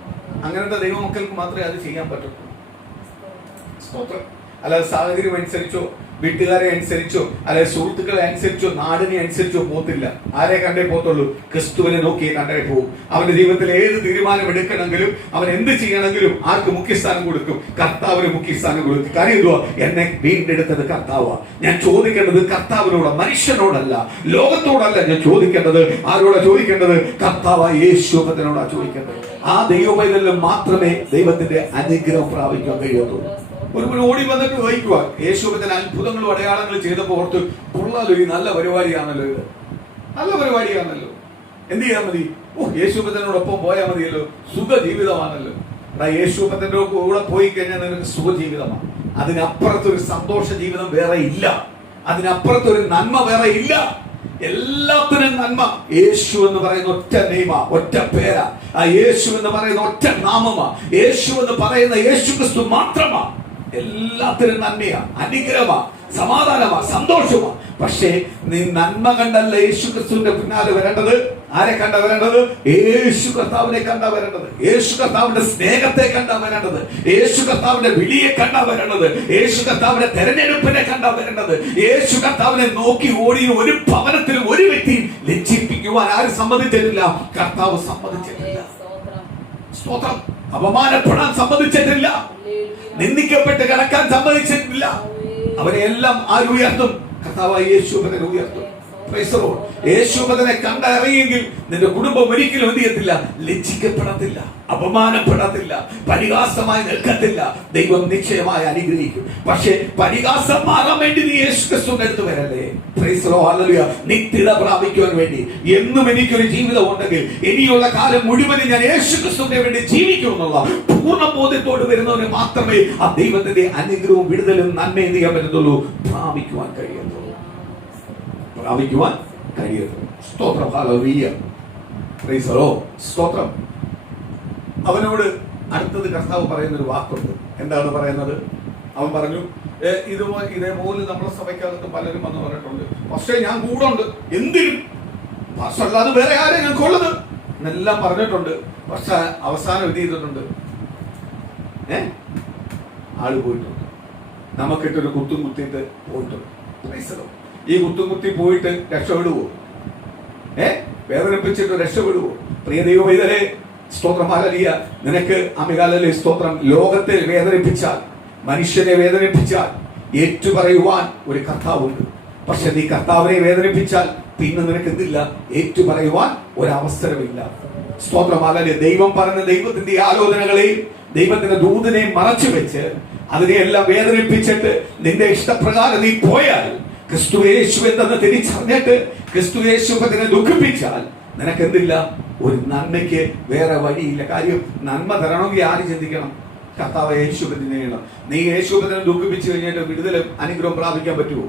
അങ്ങനത്തെ ദൈവമക്കൾക്ക് മാത്രമേ അത് ചെയ്യാൻ പറ്റുള്ളൂ. സ്തോത്രം. അല്ലാതെ സാഹചര്യം അനുസരിച്ചോ, വീട്ടുകാരെ അനുസരിച്ചോ, അല്ലെ സുഹൃത്തുക്കളെ അനുസരിച്ചോ, നാടിനെ അനുസരിച്ചോ പോത്തില്ല. ആരെ കണ്ടേ പോത്തുള്ളൂ? ക്രിസ്തുവിനെ നോക്കിയേ കണ്ടേ പോകും. അവന്റെ ജീവിതത്തിൽ ഏത് തീരുമാനം എടുക്കണമെങ്കിലും, അവൻ എന്ത് ചെയ്യണമെങ്കിലും ആർക്ക് മുഖ്യസ്ഥാനം കൊടുക്കും? കർത്താവിന് മുഖ്യസ്ഥാനം കൊടുക്കും. കാര്യം എന്തുവാ? എന്നെ വീണ്ടെടുത്തത് കർത്താവാ. ഞാൻ ചോദിക്കേണ്ടത് കർത്താവിനോട്, മനുഷ്യനോടല്ല, ലോകത്തോടല്ല ഞാൻ ചോദിക്കേണ്ടത്. ആരോടാ ചോദിക്കേണ്ടത്? കർത്താവായ യേശുവിനോടാ ചോദിക്കേണ്ടത്. ആ ദൈവവൈതലിൽ മാത്രമേ ദൈവത്തിന്റെ അനുഗ്രഹം പ്രാപിക്കാൻ കഴിയത്തുള്ളൂ. ഒരു ഓടി വന്നിട്ട് ചോദിക്കുക, യേശുവിന്റെ അത്ഭുതങ്ങളും അടയാളങ്ങളും ചെയ്തപ്പോൾ ഓർത്ത്, കൊള്ളാലോ, ഈ നല്ല പരിപാടിയാണല്ലോ, ഇത് നല്ല പരിപാടിയാണല്ലോ, എന്ത് ചെയ്യാൻ മതി? യേശുവിനോടൊപ്പം പോയാൽ മതിയല്ലോ, സുഖ ജീവിതമാണല്ലോ. യേശുവിന്റെ കൂടെ പോയി കഴിഞ്ഞാൽ നിനക്ക് സുഖജീവിതമാണ്. അതിനപ്പുറത്തൊരു സന്തോഷ ജീവിതം വേറെ ഇല്ല. അതിനപ്പുറത്തൊരു നന്മ വേറെ ഇല്ല. എല്ലാത്തിനും നന്മ യേശു എന്ന് പറയുന്ന ഒറ്റ നെയ്മ, ഒറ്റ പേരാ. ആ യേശു എന്ന് പറയുന്ന ഒറ്റ നാമമാ. യേശു എന്ന് പറയുന്ന യേശു ക്രിസ്തു മാത്രമാ. എല്ലാത്തിനും നന്മയാ, അനുഗ്രഹമാ, സമാധാനമാ, സന്തോഷമാ. പക്ഷേ നീ നന്മ കണ്ടല്ല യേശു ക്രിസ്തുവിന്റെ പിന്നാലെ വരേണ്ടത്. ആരെ കണ്ട വരേണ്ടത്? യേശു കർത്താവിനെ കണ്ട വരേണ്ടത്. യേശു കർത്താവിന്റെ സ്നേഹത്തെ കണ്ട വരേണ്ടത്. യേശു കർത്താവിന്റെ വിളിയെ കണ്ട വരേണ്ടത്. യേശു കർത്താവിന്റെ തെരഞ്ഞെടുപ്പിനെ കണ്ട വരേണ്ടത്. യേശു കർത്താവിനെ നോക്കി ഓടിയ ഒരു ഭവനത്തിലും ഒരു വ്യക്തിയും ലജ്ജിപ്പിക്കുവാൻ ആരും സമ്മതിച്ചിട്ടില്ല. കർത്താവ് സമ്മതിച്ചിട്ടില്ല. സ്തോത്രം. അപമാനപ്പെടാൻ സമ്മതിച്ചിട്ടില്ല. നിന്ദിക്കപ്പെട്ട് കിടക്കാൻ സമ്മതിച്ചിട്ടില്ല. അവരെ എല്ലാം ആര് ഉയർത്തും? കർത്താവായ യേശുവിനെ ഉയർത്തും. യേശുവിനെ കണ്ടറിയെങ്കിൽ നിന്റെ കുടുംബം ഒരിക്കലും എന്ത് ചെയ്യത്തില്ല? ലജ്ജിക്കപ്പെടത്തില്ല, അപമാനപ്പെടത്തില്ല, പരിഹാസമായി നിൽക്കത്തില്ല. ദൈവം നിശ്ചയമായി അനുഗ്രഹിക്കും. പക്ഷെ പരിഹാസം മാറാൻ വേണ്ടി നീ യേശു ക്രിസ്തുവിന്റെ അടുത്ത് വരല്ലേ. നിത്യത പ്രാപിക്കുവാൻ വേണ്ടി എന്നും എനിക്കൊരു ജീവിതം ഉണ്ടെങ്കിൽ ഇനിയുള്ള കാലം മുഴുവനും ഞാൻ യേശു ക്രിസ്തുവിനെ വേണ്ടി ജീവിക്കും എന്നുള്ള പൂർണ്ണ ബോധ്യത്തോട് വരുന്നവന് മാത്രമേ ആ ദൈവത്തിന്റെ അനുഗ്രഹവും വിടുതലും നന്മ എന്ത് ചെയ്യാൻ പറ്റത്തുള്ളൂ? പ്രാപിക്കുവാൻ കഴിയത്തുള്ളൂ. സ്തോത്രം. ഹല്ലേലൂയ. Price the Lord. സ്തോത്രം. അവനോട് അടുത്തത് കർത്താവ് പറയുന്ന ഒരു വാക്കുണ്ട്. എന്താണ് പറയുന്നത്? അവൻ പറഞ്ഞു, ഇതേപോലെ നമ്മുടെ സഭയ്ക്കകത്ത് പലരും വന്ന് പറഞ്ഞിട്ടുണ്ട്, പക്ഷേ ഞാൻ കൂടുണ്ട്, എന്തിനും അല്ലാതെ വേറെ ആരെ ഞങ്ങൾക്കുള്ളത് എന്നെല്ലാം പറഞ്ഞിട്ടുണ്ട്. പക്ഷെ അവസാനം ഇത് ചെയ്തിട്ടുണ്ട്, ആള് പോയിട്ടുണ്ട്. നമുക്കിട്ടൊരു കുത്തും കുത്തിയിട്ട് പോയിട്ടുണ്ട്. Price the Lord. ഈ കുത്തും കുത്തി പോയിട്ട് രക്ഷപ്പെടുവോ? വേദനിപ്പിച്ചിട്ട് രക്ഷപ്പെടുവോ? പ്രിയ ദൈവവൈതലേ, സ്തോത്രം. ഹല്ലേലൂയ. നിനക്ക് അമികാലയിലെ സ്തോത്രം. ലോകത്തെ വേദനിപ്പിച്ചാൽ, മനുഷ്യനെ വേദനിപ്പിച്ചാൽ ഏറ്റുപറയുവാൻ ഒരു കർത്താവുണ്ട്. പക്ഷെ നീ കർത്താവിനെ വേദനിപ്പിച്ചാൽ പിന്നെ നിനക്ക് എന്തില്ല? ഏറ്റുപറയുവാൻ ഒരവസരമില്ല. സ്തോത്രം. ഹല്ലേലൂയ. ദൈവം പറഞ്ഞ ദൈവത്തിന്റെ ആലോചനകളെയും ദൈവത്തിന്റെ ദൂതനെയും മറച്ചു വെച്ച് അതിനെയെല്ലാം വേദനിപ്പിച്ചിട്ട് നിന്റെ ഇഷ്ടപ്രകാരം നീ പോയാൽ, ക്രിസ്തു യേശു എന്തെന്ന് തിരിച്ചറിഞ്ഞിട്ട് ക്രിസ്തു യേശുവിനെ ദുഃഖിപ്പിച്ചാൽ നിനക്ക് എന്തില്ല? ഒരു നന്മയ്ക്ക് വേറെ വഴിയില്ല. കാര്യം നന്മ തരണമെങ്കിൽ ആര് ചിന്തിക്കണം? കർത്താവ് യേശുവിനെ. നീ യേശുവിനെ ദുഃഖിപ്പിച്ചു കഴിഞ്ഞിട്ട് വിടുതലും അനുഗ്രഹം പ്രാപിക്കാൻ പറ്റുമോ?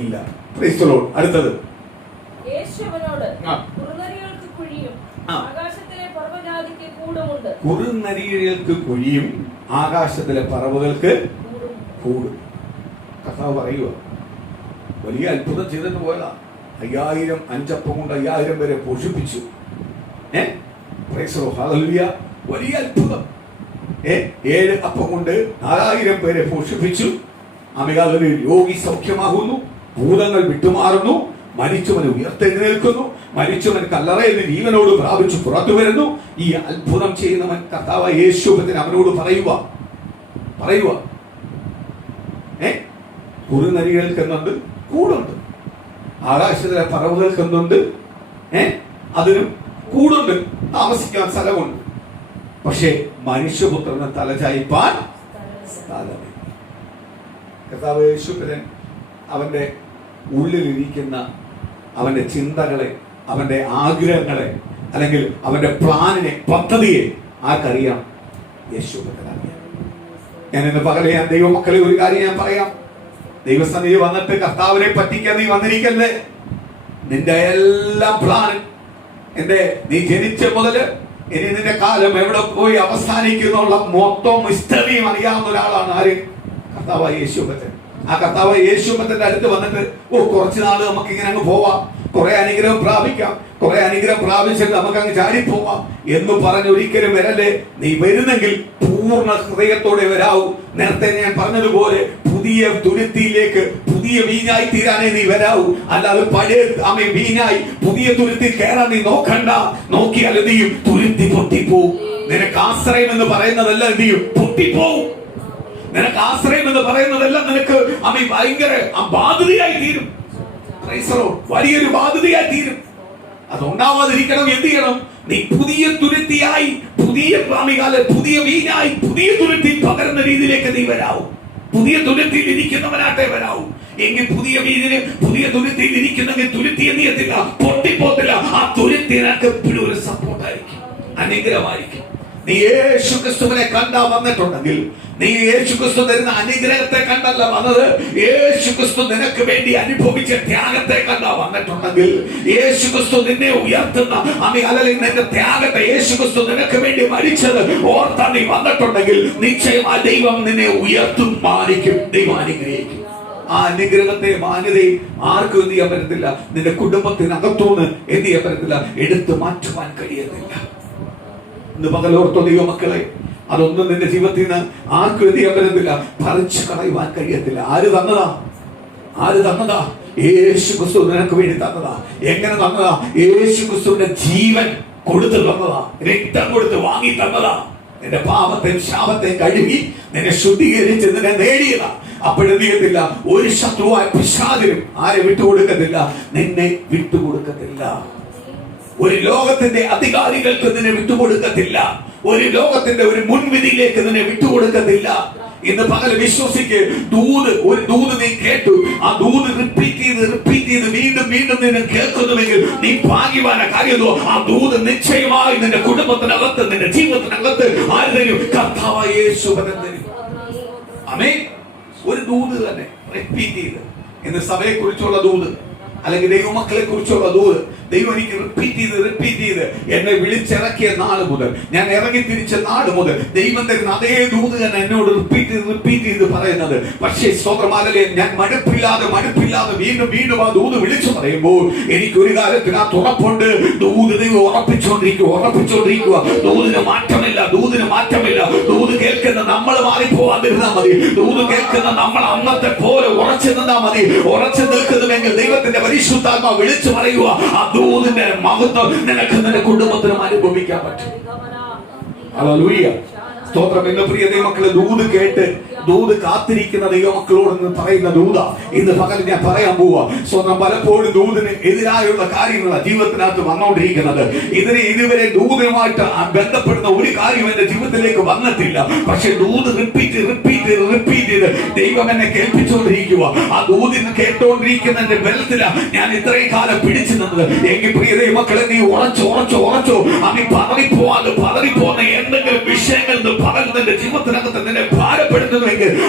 ഇല്ല. Price the Lord. അടുത്തത് യേശുവിനോട് ആകാശത്തിലെ പർവ്വജാതിക്ക് കൂട് കുറുനരികൾക്ക് കുഴിയും ആകാശത്തിലെ പറവകൾക്ക് കൂടും. കർത്താവ് പറയുക, വലിയ അത്ഭുതം ചെയ്തിട്ട് പോയതാ. 5000 അഞ്ചപ്പം കൊണ്ട് 5000 പേരെ പോഷിപ്പിച്ചു. ഹല്ലേലൂയ, വലിയ അത്ഭുതം. 7 അപ്പം കൊണ്ട് 4000 പേരെ പോഷിപ്പിച്ചു. ആമേൻ. രോഗി സൗഖ്യമാകുന്നു, ഭൂതങ്ങൾ വിട്ടുമാറുന്നു, മരിച്ചവൻ ഉയർത്തെഴുന്നേൽക്കുന്നു, മരിച്ചവൻ കല്ലറയിൽ നിന്ന് ജീവനോട് പ്രാപിച്ചു പുറത്തു വരുന്നു. ഈ അത്ഭുതം ചെയ്യുന്നവൻ കർത്താവായ യേശുവിന് അവനോട് പറയുക, കുറുനരികൾക്ക് എന്നുണ്ട്, കൂടുണ്ട്. ആകാശത്തിലെ പറവുകൾക്ക് എന്തുണ്ട്? അതിനും കൂടുണ്ട്, താമസിക്കാൻ സ്ഥലമുണ്ട്. പക്ഷേ മനുഷ്യപുത്രന് തലചായിപ്പാൻ സ്ഥലമില്ല. കർത്താവ് യേശുവിന് അവന്റെ ഉള്ളിലിരിക്കുന്ന അവന്റെ ചിന്തകളെ, അവന്റെ ആഗ്രഹങ്ങളെ, അല്ലെങ്കിൽ അവന്റെ പ്ലാനിനെ, പദ്ധതിയെ ആർക്കറിയാം? യേശുവിനറിയാം. ഞാൻ ഇന്ന് പകലെ ദൈവമക്കളെ ഒരു കാര്യം ഞാൻ പറയാം. ദൈവസന്നിധി വന്നിട്ട് കർത്താവിനെ പറ്റിക്കാൻ നീ വന്നിരിക്കല്ലേ. നിന്റെ എല്ലാ പ്ലാനും, നീ ജനിച്ച മുതല് ഇനി നിന്റെ കാലം എവിടെ പോയി അവസാനിക്കുന്നുള്ള മൊത്തം മിസ്റ്ററിയും അറിയാവുന്ന ഒരാളാണ് ആര്? കർത്താവായ യേശുവച്ചൻ. ആ കർത്താവായ യേശുവച്ചന്റെ അടുത്ത് വന്നിട്ട് കുറച്ചു നാള് നമുക്ക് ഇങ്ങനെ അങ്ങ് പോവാം, കുറെ അനുഗ്രഹം പ്രാപിക്കാം, കുറെ അനുഗ്രഹം പ്രാപിച്ചിട്ട് നമുക്ക് അങ്ങ് ചാടിപ്പോവാം എന്ന് പറഞ്ഞ് ഒരിക്കലും വരല്ലേ. നീ വരുന്നെങ്കിൽ പൂർണ്ണ ഹൃദയത്തോടെ വരാവൂ. നേരത്തെ ഞാൻ പറഞ്ഞതുപോലെ പുതിയ തുരുത്തിയിലേക്ക്, പുതിയ വീഞ്ഞായി തീരാനേ നീ വരാവൂ. അല്ലാതെ പഴയ വീഞ്ഞായി പുതിയ തുരുത്തി കയറാൻ നീ നോക്കണ്ട. നോക്കിയാൽ എന്ത് ചെയ്യും? തുരുത്തി പൊട്ടിപ്പോവും. നിനക്ക് ആശ്രയം എന്ന് പറയുന്നതെല്ലാം എന്ത് ചെയ്യും? പൊട്ടിപ്പോവും. നിനക്ക് ആശ്രയം എന്ന് പറയുന്നതെല്ലാം നിനക്ക് ഭയങ്കര ബാധ്യതയായി തീരും. വലിയൊരു ബാധ്യതയായി തീരും. അതുണ്ടാവാതിരിക്കണം എന്ത് ചെയ്യണം? നീ പുതിയ തുരുത്തിയായി, പുതിയ വീഞ്ഞായി, പുതിയ തുരുത്തി പകരുന്ന രീതിയിലേക്ക് നീ വരാവൂ. പുതിയ തുരുത്തിയിൽ ഇരിക്കുന്നവനാട്ടെ വരാവൂ. എങ്കിൽ പുതിയ വീഞ്ഞിന്, പുതിയ തുരുത്തിയിൽ ഇരിക്കുന്നെങ്കിൽ തുരുത്തി എന്ത് ചെയ്യത്തില്ല? പൊട്ടിപ്പോത്തില്ല. ആ തുരുത്തി നിനക്ക് എപ്പോഴും ഒരു സപ്പോർട്ടായിരിക്കും, അനുഗ്രഹമായിരിക്കും. നീ യേശു ക്രിസ്തുവിനെ കണ്ടാ വന്നിട്ടുണ്ടെങ്കിൽ, നീ യേശു ക്രിസ്തു തരുന്ന അനുഗ്രഹത്തെ കണ്ടല്ല വന്നത്, യേശു ക്രിസ്തു നിനക്ക് വേണ്ടി അനുഭവിച്ച ത്യാഗത്തെ കണ്ടാ വന്നിട്ടുണ്ടെങ്കിൽ, യേശു ക്രിസ്തു നിന്നെ ഉയർത്തുന്ന അല്ലെങ്കിൽ നിന്റെ ത്യാഗത്തെ, യേശു ക്രിസ്തു നിനക്ക് വേണ്ടി മരിച്ചത് ഓർത്താ നീ വന്നിട്ടുണ്ടെങ്കിൽ, നിശ്ചയമായി ദൈവം നിന്നെ ഉയർത്തും, മാനിക്കും, ദൈവം അനുഗ്രഹിക്കും. ആ അനുഗ്രഹത്തെ, മാന്യതയും ആർക്കും എന്ത് ചെയ്യാൻ പറ്റത്തില്ല. നിന്റെ കുടുംബത്തിനകത്തുനിന്ന് എന്ത് ചെയ്യാൻ പറ്റത്തില്ല, എടുത്തു മാറ്റുവാൻ കഴിയത്തില്ല. ഇന്ന് പകലോർത്തോ ദൈവമക്കളെ, അതൊന്നും നിന്റെ ജീവിതത്തിൽ നിന്ന് ആർക്കും എന്ത് ചെയ്യാൻ പറ്റത്തില്ല, പറിച്ചു കളയുവാൻ കഴിയത്തില്ല. ആര് തന്നതാ? യേശു ക്രിസ്തു നിനക്ക് വേണ്ടി തന്നതാ. എങ്ങനെ തന്നതാ? യേശു ക്രിസ്തുവിന്റെ ജീവൻ കൊടുത്ത് തന്നതാ, രക്തം കൊടുത്ത് വാങ്ങി തന്നതാ. നിന്റെ പാപത്തെയും ശാപത്തെയും കഴുകി നിന്നെ ശുദ്ധീകരിച്ച് നിന്നെ നേടിയതാ. അപ്പോഴെന്ത് ചെയ്യത്തില്ല? ഒരു ശത്രുവായ പിശാചിനും ആരെ വിട്ടുകൊടുക്കത്തില്ല, നിന്നെ വിട്ടുകൊടുക്കത്തില്ല. ഒരു ലോകത്തിന്റെ അധികാരികൾക്ക് നിന്നെ വിട്ടുകൊടുക്കത്തില്ല. ഒരു ലോകത്തിന്റെ ഒരു മുൻവിധിയിലേക്ക് നിന്നെ വിട്ടുകൊടുക്കത്തില്ല. ഇന്ന് പകൽ വിശ്വസിക്ക്. ഒരു ദൂത് നീ കേട്ടു, ആ ദൂത് റിപ്പീറ്റ് ചെയ്ത് വീണ്ടും നിന്നെ കേൾക്കുന്നുവെങ്കിൽ നീ ഭാഗ്യവാന. കാര്യമോ, ആ ദൂത് നിശ്ചയമായി നിന്റെ കുടുംബത്തിനകത്ത്, നിന്റെ ജീവിതത്തിനകത്ത് ആര് തരും? കർത്താവായ യേശു തരും. ആമേൻ. ഒരു ദൂത് തന്നെ റിപ്പീറ്റ് ചെയ്ത്, ഇന്ന് സഭയെ കുറിച്ചുള്ള ദൂത്, അല്ലെങ്കിൽ ദൈവമക്കളെ കുറിച്ചുള്ള ദൂത് ദൈവം എനിക്ക് റിപ്പീറ്റ് ചെയ്ത് എന്നെ വിളിച്ചിറക്കിയ നാൾ മുതൽ, ഞാൻ ഇറങ്ങി തിരിച്ച നാൾ മുതൽ ദൈവം തരുന്ന അതേ ദൂത് തന്നെ എന്നോട് റിപ്പീറ്റ് ചെയ്ത് പറയുന്നത്. പക്ഷേ സ്തോത്രമാലേ, ഞാൻ മടുപ്പില്ലാതെ വീണ്ടും ആ ദൂത് വിളിച്ചു പറയുമ്പോൾ എനിക്കൊരു കാര്യത്തിന് ആ തുറപ്പുണ്ട്. ദൂത് ദൈവം ഉറപ്പിച്ചുകൊണ്ടിരിക്കുക. ദൂതിന് മാറ്റമില്ല. ദൂത് കേൾക്കുന്ന നമ്മൾ മാറിപ്പോവാതിരുന്നാൽ മതി. ദൂത് കേൾക്കുന്ന നമ്മൾ അന്നത്തെ പോലെ ഉറച്ചു നിന്നാൽ മതി. ഉറച്ചു നിൽക്കുന്നുവെങ്കിൽ ദൈവത്തിന്റെ പരിശുദ്ധാത്മാ വിളിച്ചു പറയുക. ആ ദൂതിന്റെ മഹത്വം നിനക്ക് നിന്റെ കുടുംബത്തിനും അനുഭവിക്കാൻ പറ്റും. ഹല്ലേലൂയ, സ്തോത്രം. എന്റെ പ്രിയ ദൈവമക്കളെ, ദൂത് കേട്ട് ദൂത് കാത്തിരിക്കുന്ന ദൈവമക്കളോട് പറയുന്ന ദൂത ഇന്ന് പകൽ ഞാൻ പറയാൻ പോവാ. സ്വന്തം പലപ്പോഴും ദൂതിന് എതിരായുള്ള കാര്യങ്ങളാണ് ജീവിതത്തിനകത്ത് വന്നുകൊണ്ടിരിക്കുന്നത്. ഇതുവരെ ദൂതനുമായിട്ട് ബന്ധപ്പെടുന്ന ഒരു കാര്യം എന്റെ ജീവിതത്തിലേക്ക് വന്നിട്ടില്ല. പക്ഷെ ദൂത് റിപ്പീറ്റ് ചെയ്ത് ദൈവം എന്നെ കേൾപ്പിച്ചുകൊണ്ടിരിക്കുക. ആ ദൂതിന് കേട്ടോണ്ടിരിക്കുന്നതിന്റെ ബലത്തിലാണ് ഞാൻ ഇത്രയും കാലം പിടിച്ചു നിന്നത്. എങ്കിൽ പ്രിയ ദൈവമക്കളെ, നീ ഉറച്ചോ അമ്മ പതറിപ്പോന്ന എന്തെങ്കിലും വിഷയങ്ങൾ പകൽ നിന്റെ ജീവിതത്തിനകത്ത് നിന്നെ ഭാരപ്പെടുത്തുന്നു,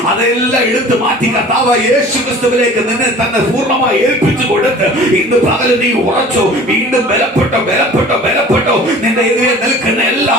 അതെല്ലാം എടുത്ത് മാറ്റി കർത്താവായ യേശു ക്രിസ്തുവിലേക്ക് നിന്നെ തന്നെ പൂർണ്ണമായി ഏൽപ്പിച്ചു കൊടുത്ത് ഇന്ന് പകൽ നീ ഉറച്ചോ, വീണ്ടും ബലപ്പെട്ടോ. നിന്റെ എതിരെ നിൽക്കുന്ന എല്ലാ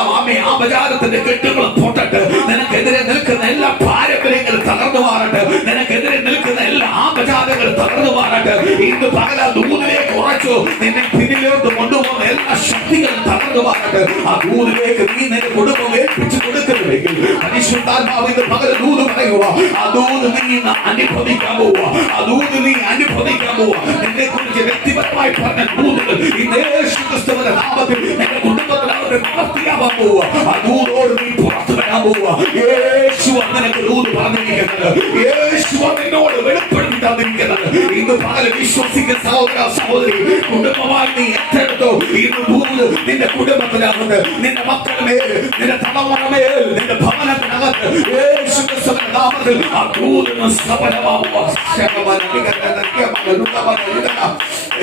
ആപചാരത്തിന്റെ കെട്ടുകളും പൊട്ടട്ട്. നിനക്കെതിരെ നിൽക്കുന്ന എല്ലാ പാരമ്പര്യങ്ങളും തകർന്നു മാറട്ടെ. നിനക്കെതിരെ നിൽക്കുന്ന എല്ലാ ആപചാരങ്ങളും തകർന്നു മാറട്ടെ. ഇന്ന് പകല ദൂതിലേക്ക് ഉറച്ചു നിന്നെ പിന്നിലോട്ട് കൊണ്ടുപോകുന്ന എല്ലാ ശക്തികളും തകർന്നു മാറട്ടെ. ആ ദൂതിലേക്ക് നീ നിന്റെ കുടുംബം ഏൽപ്പിച്ചു കൊടുക്കുന്നുവെങ്കിൽ പരിശുദ്ധാത്മാവ് ഇന്ന് പകല ദൂത് പറയുക. ആ ദൂത് നീ അനുഭവിക്കാൻ പോവുക. ആ ദൂത് നീ അനുഭവിക്കാൻ പോവുക. നിന്നെ കുറിച്ച് വ്യക്തിപരമായി പറഞ്ഞ ദൂതുകൾ ഇന്ന് യേശുക്രിസ്തുവിന്റെ നാമത്തിൽ നിന്റെ കുടുംബത്തിനകത്ത് പ്രവർത്തിയാവാൻ പോവുക. ആ ദൂതോട് നീ പുറത്തു വരാൻ പോവുക. യേശു നിനക്ക് ദൂത് പറഞ്ഞിരിക്കുന്നത്, യേശു നിന്നോട് വെളിപ്പെടുത്തി തന്നിരിക്കുന്നത്. ഇന്ന് പകല വിശ്വസിക്കുന്ന സഹോദര സഹോദരി, കുടുംബമായി നീ ഏറ്റെടുത്തോ. ഇന്ന് ദൂത് നിന്റെ കുടുംബത്തിനകത്ത്, നിന്റെ മക്കളുടെ മേൽ, നിന്റെ തലമുറ മേൽ, നിന്റെ ഭവനത്തിനകത്ത് യേശുക്രിസ്തുവിന്റെ നാമത്തിൽ ആ ദൂതിന് സഫലമാവുക.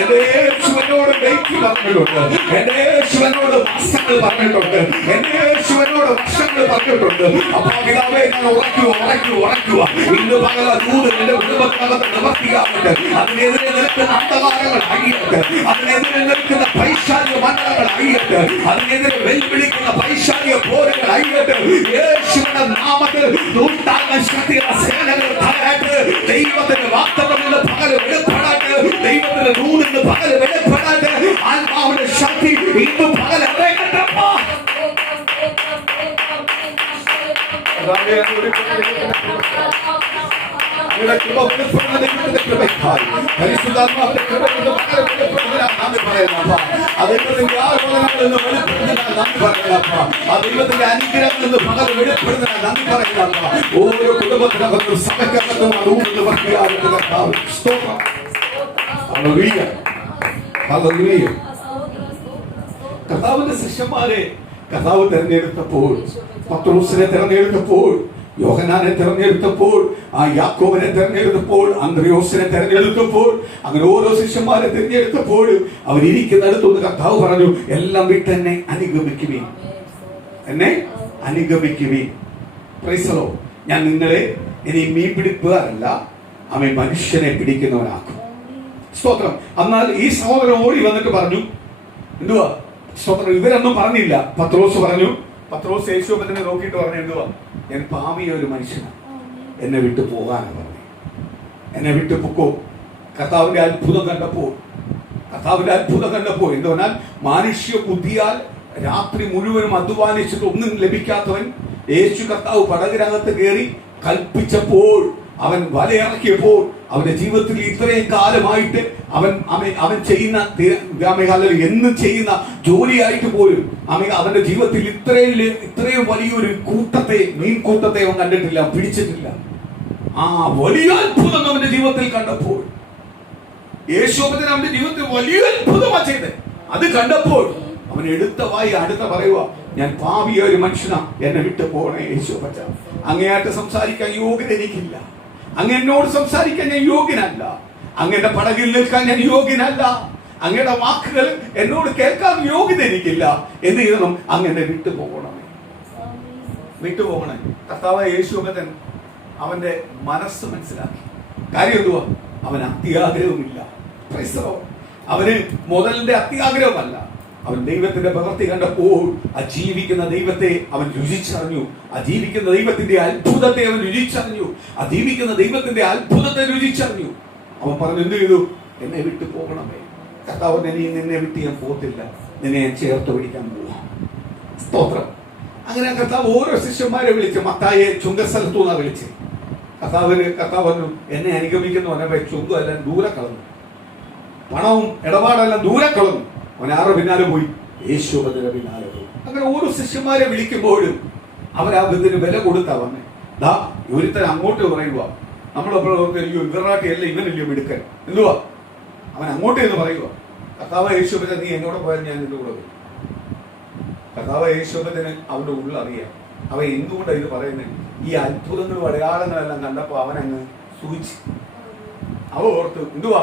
എന്റെ യേശുവിനോട് വെയിറ്റ് പറഞ്ഞിട്ടുണ്ട്. എന്റെ യേശുവിനോട് മാസങ്ങൾ പറഞ്ഞിട്ടുണ്ട്. എന്റെ യേശുവിനോട് വർഷങ്ങൾ പറഞ്ഞിട്ടുണ്ട്. അപ്പൊ പിതാവേ, ഞാൻ ഉറക്കുക. ഇന്ന് പകല ദൂത് എന്റെ കുടുംബത്തിനകത്ത് നിവർത്തിയാകട്ടെ. അതിനെതിരെ നിൽക്കുന്ന അന്ധകാരങ്ങൾ അഴിയട്ടെ. അതിനെതിരെ നിൽക്കുന്ന പൈശാചിക മണ്ഡലങ്ങൾ അഴിയട്ടെ. അതിനെതിരെ വെല്ലുവിളിക്കുന്ന പൈശാചിക പോരുകൾ അഴിയട്ടെ. യേശുവിന്റെ നാമത്തിൽ നൂറ്റാണ്ട് ശക്തിയുള്ള സേനകൾ തകരട്ടെ. ദൈവത്തിന്റെ വാഗ്ദത്തം ഇന്ന് പകൽ വെളിപ്പെടാട്ടെ. ദൈവത്തിന്റെ ദൂത് ഇന്ന് പകൽ വെളിപ്പെടാട്ടെ. ആത്മാവിന്റെ ശക്തി ഇന്ന് പകൽ ഇറങ്ങട്ടപ്പാ. പരിശുദ്ധാത്മാവിന്റെ കൃപ നന്ദി പറയുന്നപ്പ. ദൈവത്തിന്റെ ആരാധനകളിൽ നിന്ന് വെളിപ്പെടുന്നതിനാൽ നന്ദി പറയുന്നപ്പ. ദൈവത്തിന്റെ അനുഗ്രഹത്തിൽ നിന്ന് പകൽ വെളിപ്പെടുന്നതിനാൽ നന്ദി പറയുന്നപ്പ. ഓരോ കുടുംബത്തിനകത്തും സഭയ്ക്കകത്തും അതുകൊണ്ട് വർദ്ധിയാകുന്ന കർത്താവ് സ്തോത്രം. Hallelujah, hallelujah. കർത്താവിന്റെ ശിഷ്യന്മാരെ കർത്താവ് തെരഞ്ഞെടുത്തപ്പോൾ, പത്രോസിനെ തെരഞ്ഞെടുത്തപ്പോൾ, യോഹന്നാനെ തെരഞ്ഞെടുത്തപ്പോൾ, ആ യാക്കോബിനെ തെരഞ്ഞെടുത്തപ്പോൾ, അന്ത്രയോസിനെ തെരഞ്ഞെടുത്തപ്പോൾ, അങ്ങനെ ഓരോ ശിഷ്യന്മാരെ തെരഞ്ഞെടുത്തപ്പോൾ അവരിയ്ക്കുന്നിടത്തുനിന്ന് കർത്താവ് പറഞ്ഞു, എല്ലാം വിട്ട് എന്നെ അനുഗമിക്കുവീൻ, എന്നെ അനുഗമിക്കുവീൻ. Price the Lord. ഞാൻ നിങ്ങളെ ഇനി മീൻ പിടിപ്പുകാരല്ല, അവൻ മനുഷ്യനെ പിടിക്കുന്നവനാക്കും. സ്തോത്രം. എന്നാൽ ഈ സഹോദരൻ ഓടി വന്നിട്ട് പറഞ്ഞു, എന്തുവാ സ്തോത്രം, ഇവരൊന്നും പറഞ്ഞില്ല. പത്രോസ് പറഞ്ഞു. പത്രോസ് യേശുവിനെ നോക്കിയിട്ട് പറഞ്ഞു, എന്തുവാ, ഞാൻ പാപിയ ഒരു മനുഷ്യനാണ്, എന്നെ വിട്ടു പോകാനാണ് പറഞ്ഞു. എന്നെ വിട്ടു പൊക്കോ. കർത്താവിന്റെ അത്ഭുതം കണ്ടപ്പോൾ എന്ത് പറഞ്ഞാൽ, മാനുഷ്യ ബുദ്ധിയാൽ രാത്രി മുഴുവനും അധ്വാനിച്ചിട്ട് ഒന്നും ലഭിക്കാത്തവൻ യേശു കർത്താവ് പടകിനകത്ത് കയറി കൽപ്പിച്ചപ്പോൾ, അവൻ വലയിറക്കിയപ്പോൾ, അവന്റെ ജീവിതത്തിൽ ഇത്രയും കാലമായിട്ട് അവൻ ചെയ്യുന്ന എന്നും ചെയ്യുന്ന ജോലിയായിട്ട് പോലും അവന്റെ ജീവിതത്തിൽ ഇത്രയും വലിയൊരു മീൻകൂട്ടത്തെ അവൻ കണ്ടിട്ടില്ല, പിടിച്ചിട്ടില്ല. ആ വലിയ അത്ഭുതം അവന്റെ ജീവിതത്തിൽ കണ്ടപ്പോൾ, യേശുവിന് അവന്റെ ജീവിതത്തിൽ വലിയ അത്ഭുതമാ ചെയ്തത്. അത് കണ്ടപ്പോൾ അവൻ എടുത്ത വായി അടുത്ത പറയുക, ഞാൻ പാപിയ ഒരു മനുഷ്യനാ, എന്നെ വിട്ടു പോകണേ യേശുപ്പച്ച. അങ്ങേയായിട്ട് സംസാരിക്കാൻ യോഗ്യത എനിക്കില്ല. അങ്ങ് എന്നോട് സംസാരിക്കാൻ ഞാൻ യോഗ്യനല്ല. അങ്ങയുടെ പടകിൽ നിൽക്കാൻ ഞാൻ യോഗ്യനല്ല. അങ്ങയുടെ വാക്കുകൾ എന്നോട് കേൾക്കാൻ യോഗ്യത എനിക്കില്ല. എന്ത് ചെയ്യണം? അങ്ങനെ വിട്ടുപോകണമേ. കർത്താവ് യേശുഭക്തൻ അവന്റെ മനസ്സ് മനസ്സിലാക്കി. കാര്യം എന്തുവാ? അവന് അത്യാഗ്രഹവുമില്ല. അവന് മുതലിന്റെ അത്യാഗ്രഹമല്ല. അവൻ ദൈവത്തിന്റെ പ്രവൃത്തി കണ്ടപ്പോൾ ആ ജീവിക്കുന്ന ദൈവത്തെ അവൻ രുചിച്ചറിഞ്ഞു. ആ ജീവിക്കുന്ന ദൈവത്തിന്റെ അത്ഭുതത്തെ അവൻ രുചിച്ചറിഞ്ഞു. ആ ജീവിക്കുന്ന ദൈവത്തിന്റെ അത്ഭുതത്തെ രുചിച്ചറിഞ്ഞു. അവൻ പറഞ്ഞു, എന്ത് ചെയ്തു? എന്നെ വിട്ടു പോകണമേ. കർത്താവ്, നിന്നെ വിട്ട് ഞാൻ പോകത്തില്ല, നിന്നെ ഞാൻ ചേർത്ത് പിടിക്കാൻ പോവാം. സ്തോത്രം. അങ്ങനെ കർത്താവ് ഓരോ ശിഷ്യന്മാരെ വിളിച്ച്, മത്തായെ ചുങ്കസ്ഥലത്തു നിന്നാ വിളിച്ച്. കർത്താവ് പറഞ്ഞു, എന്നെ അനുഗമിക്കുന്നവനെ ചുങ്കെല്ലാം ദൂരെ കളഞ്ഞു, പണവും ഇടപാടെല്ലാം ദൂരെ കളഞ്ഞു. അവൻ ആരുടെ പിന്നാലെ പോയി? യേശുവിന്റെ പിന്നാലെ പോയി. അങ്ങനെ ഓരോ ശിഷ്യന്മാരെ വിളിക്കുമ്പോഴും അവരതിന് വില കൊടുത്താ വന്നേ. ഒരുത്തൻ അങ്ങോട്ട് പറയുക, നമ്മളെപ്പോഴും ഇവറാട്ടിയല്ല, ഇവനല്ലയോ മിടുക്കൻ, എന്തുവാ അവൻ അങ്ങോട്ട് എന്ന് പറയുക. കർത്താവ് യേശുവിനെ, നീ എന്നോട് പോയാൽ ഞാൻ നിന്റെ കൂടെ വരും. കർത്താവ് യേശുവിന് അവന്റെ ഉള്ളറിയാം. അവൻ എന്തുകൊണ്ടാണ് ഇത് പറയുന്നത്? ഈ അത്ഭുതങ്ങളും അടയാളങ്ങളെല്ലാം കണ്ടപ്പോ അവനങ്ങ് സൂചിച്ചു. അവ ഓർത്തു, എന്തുവാ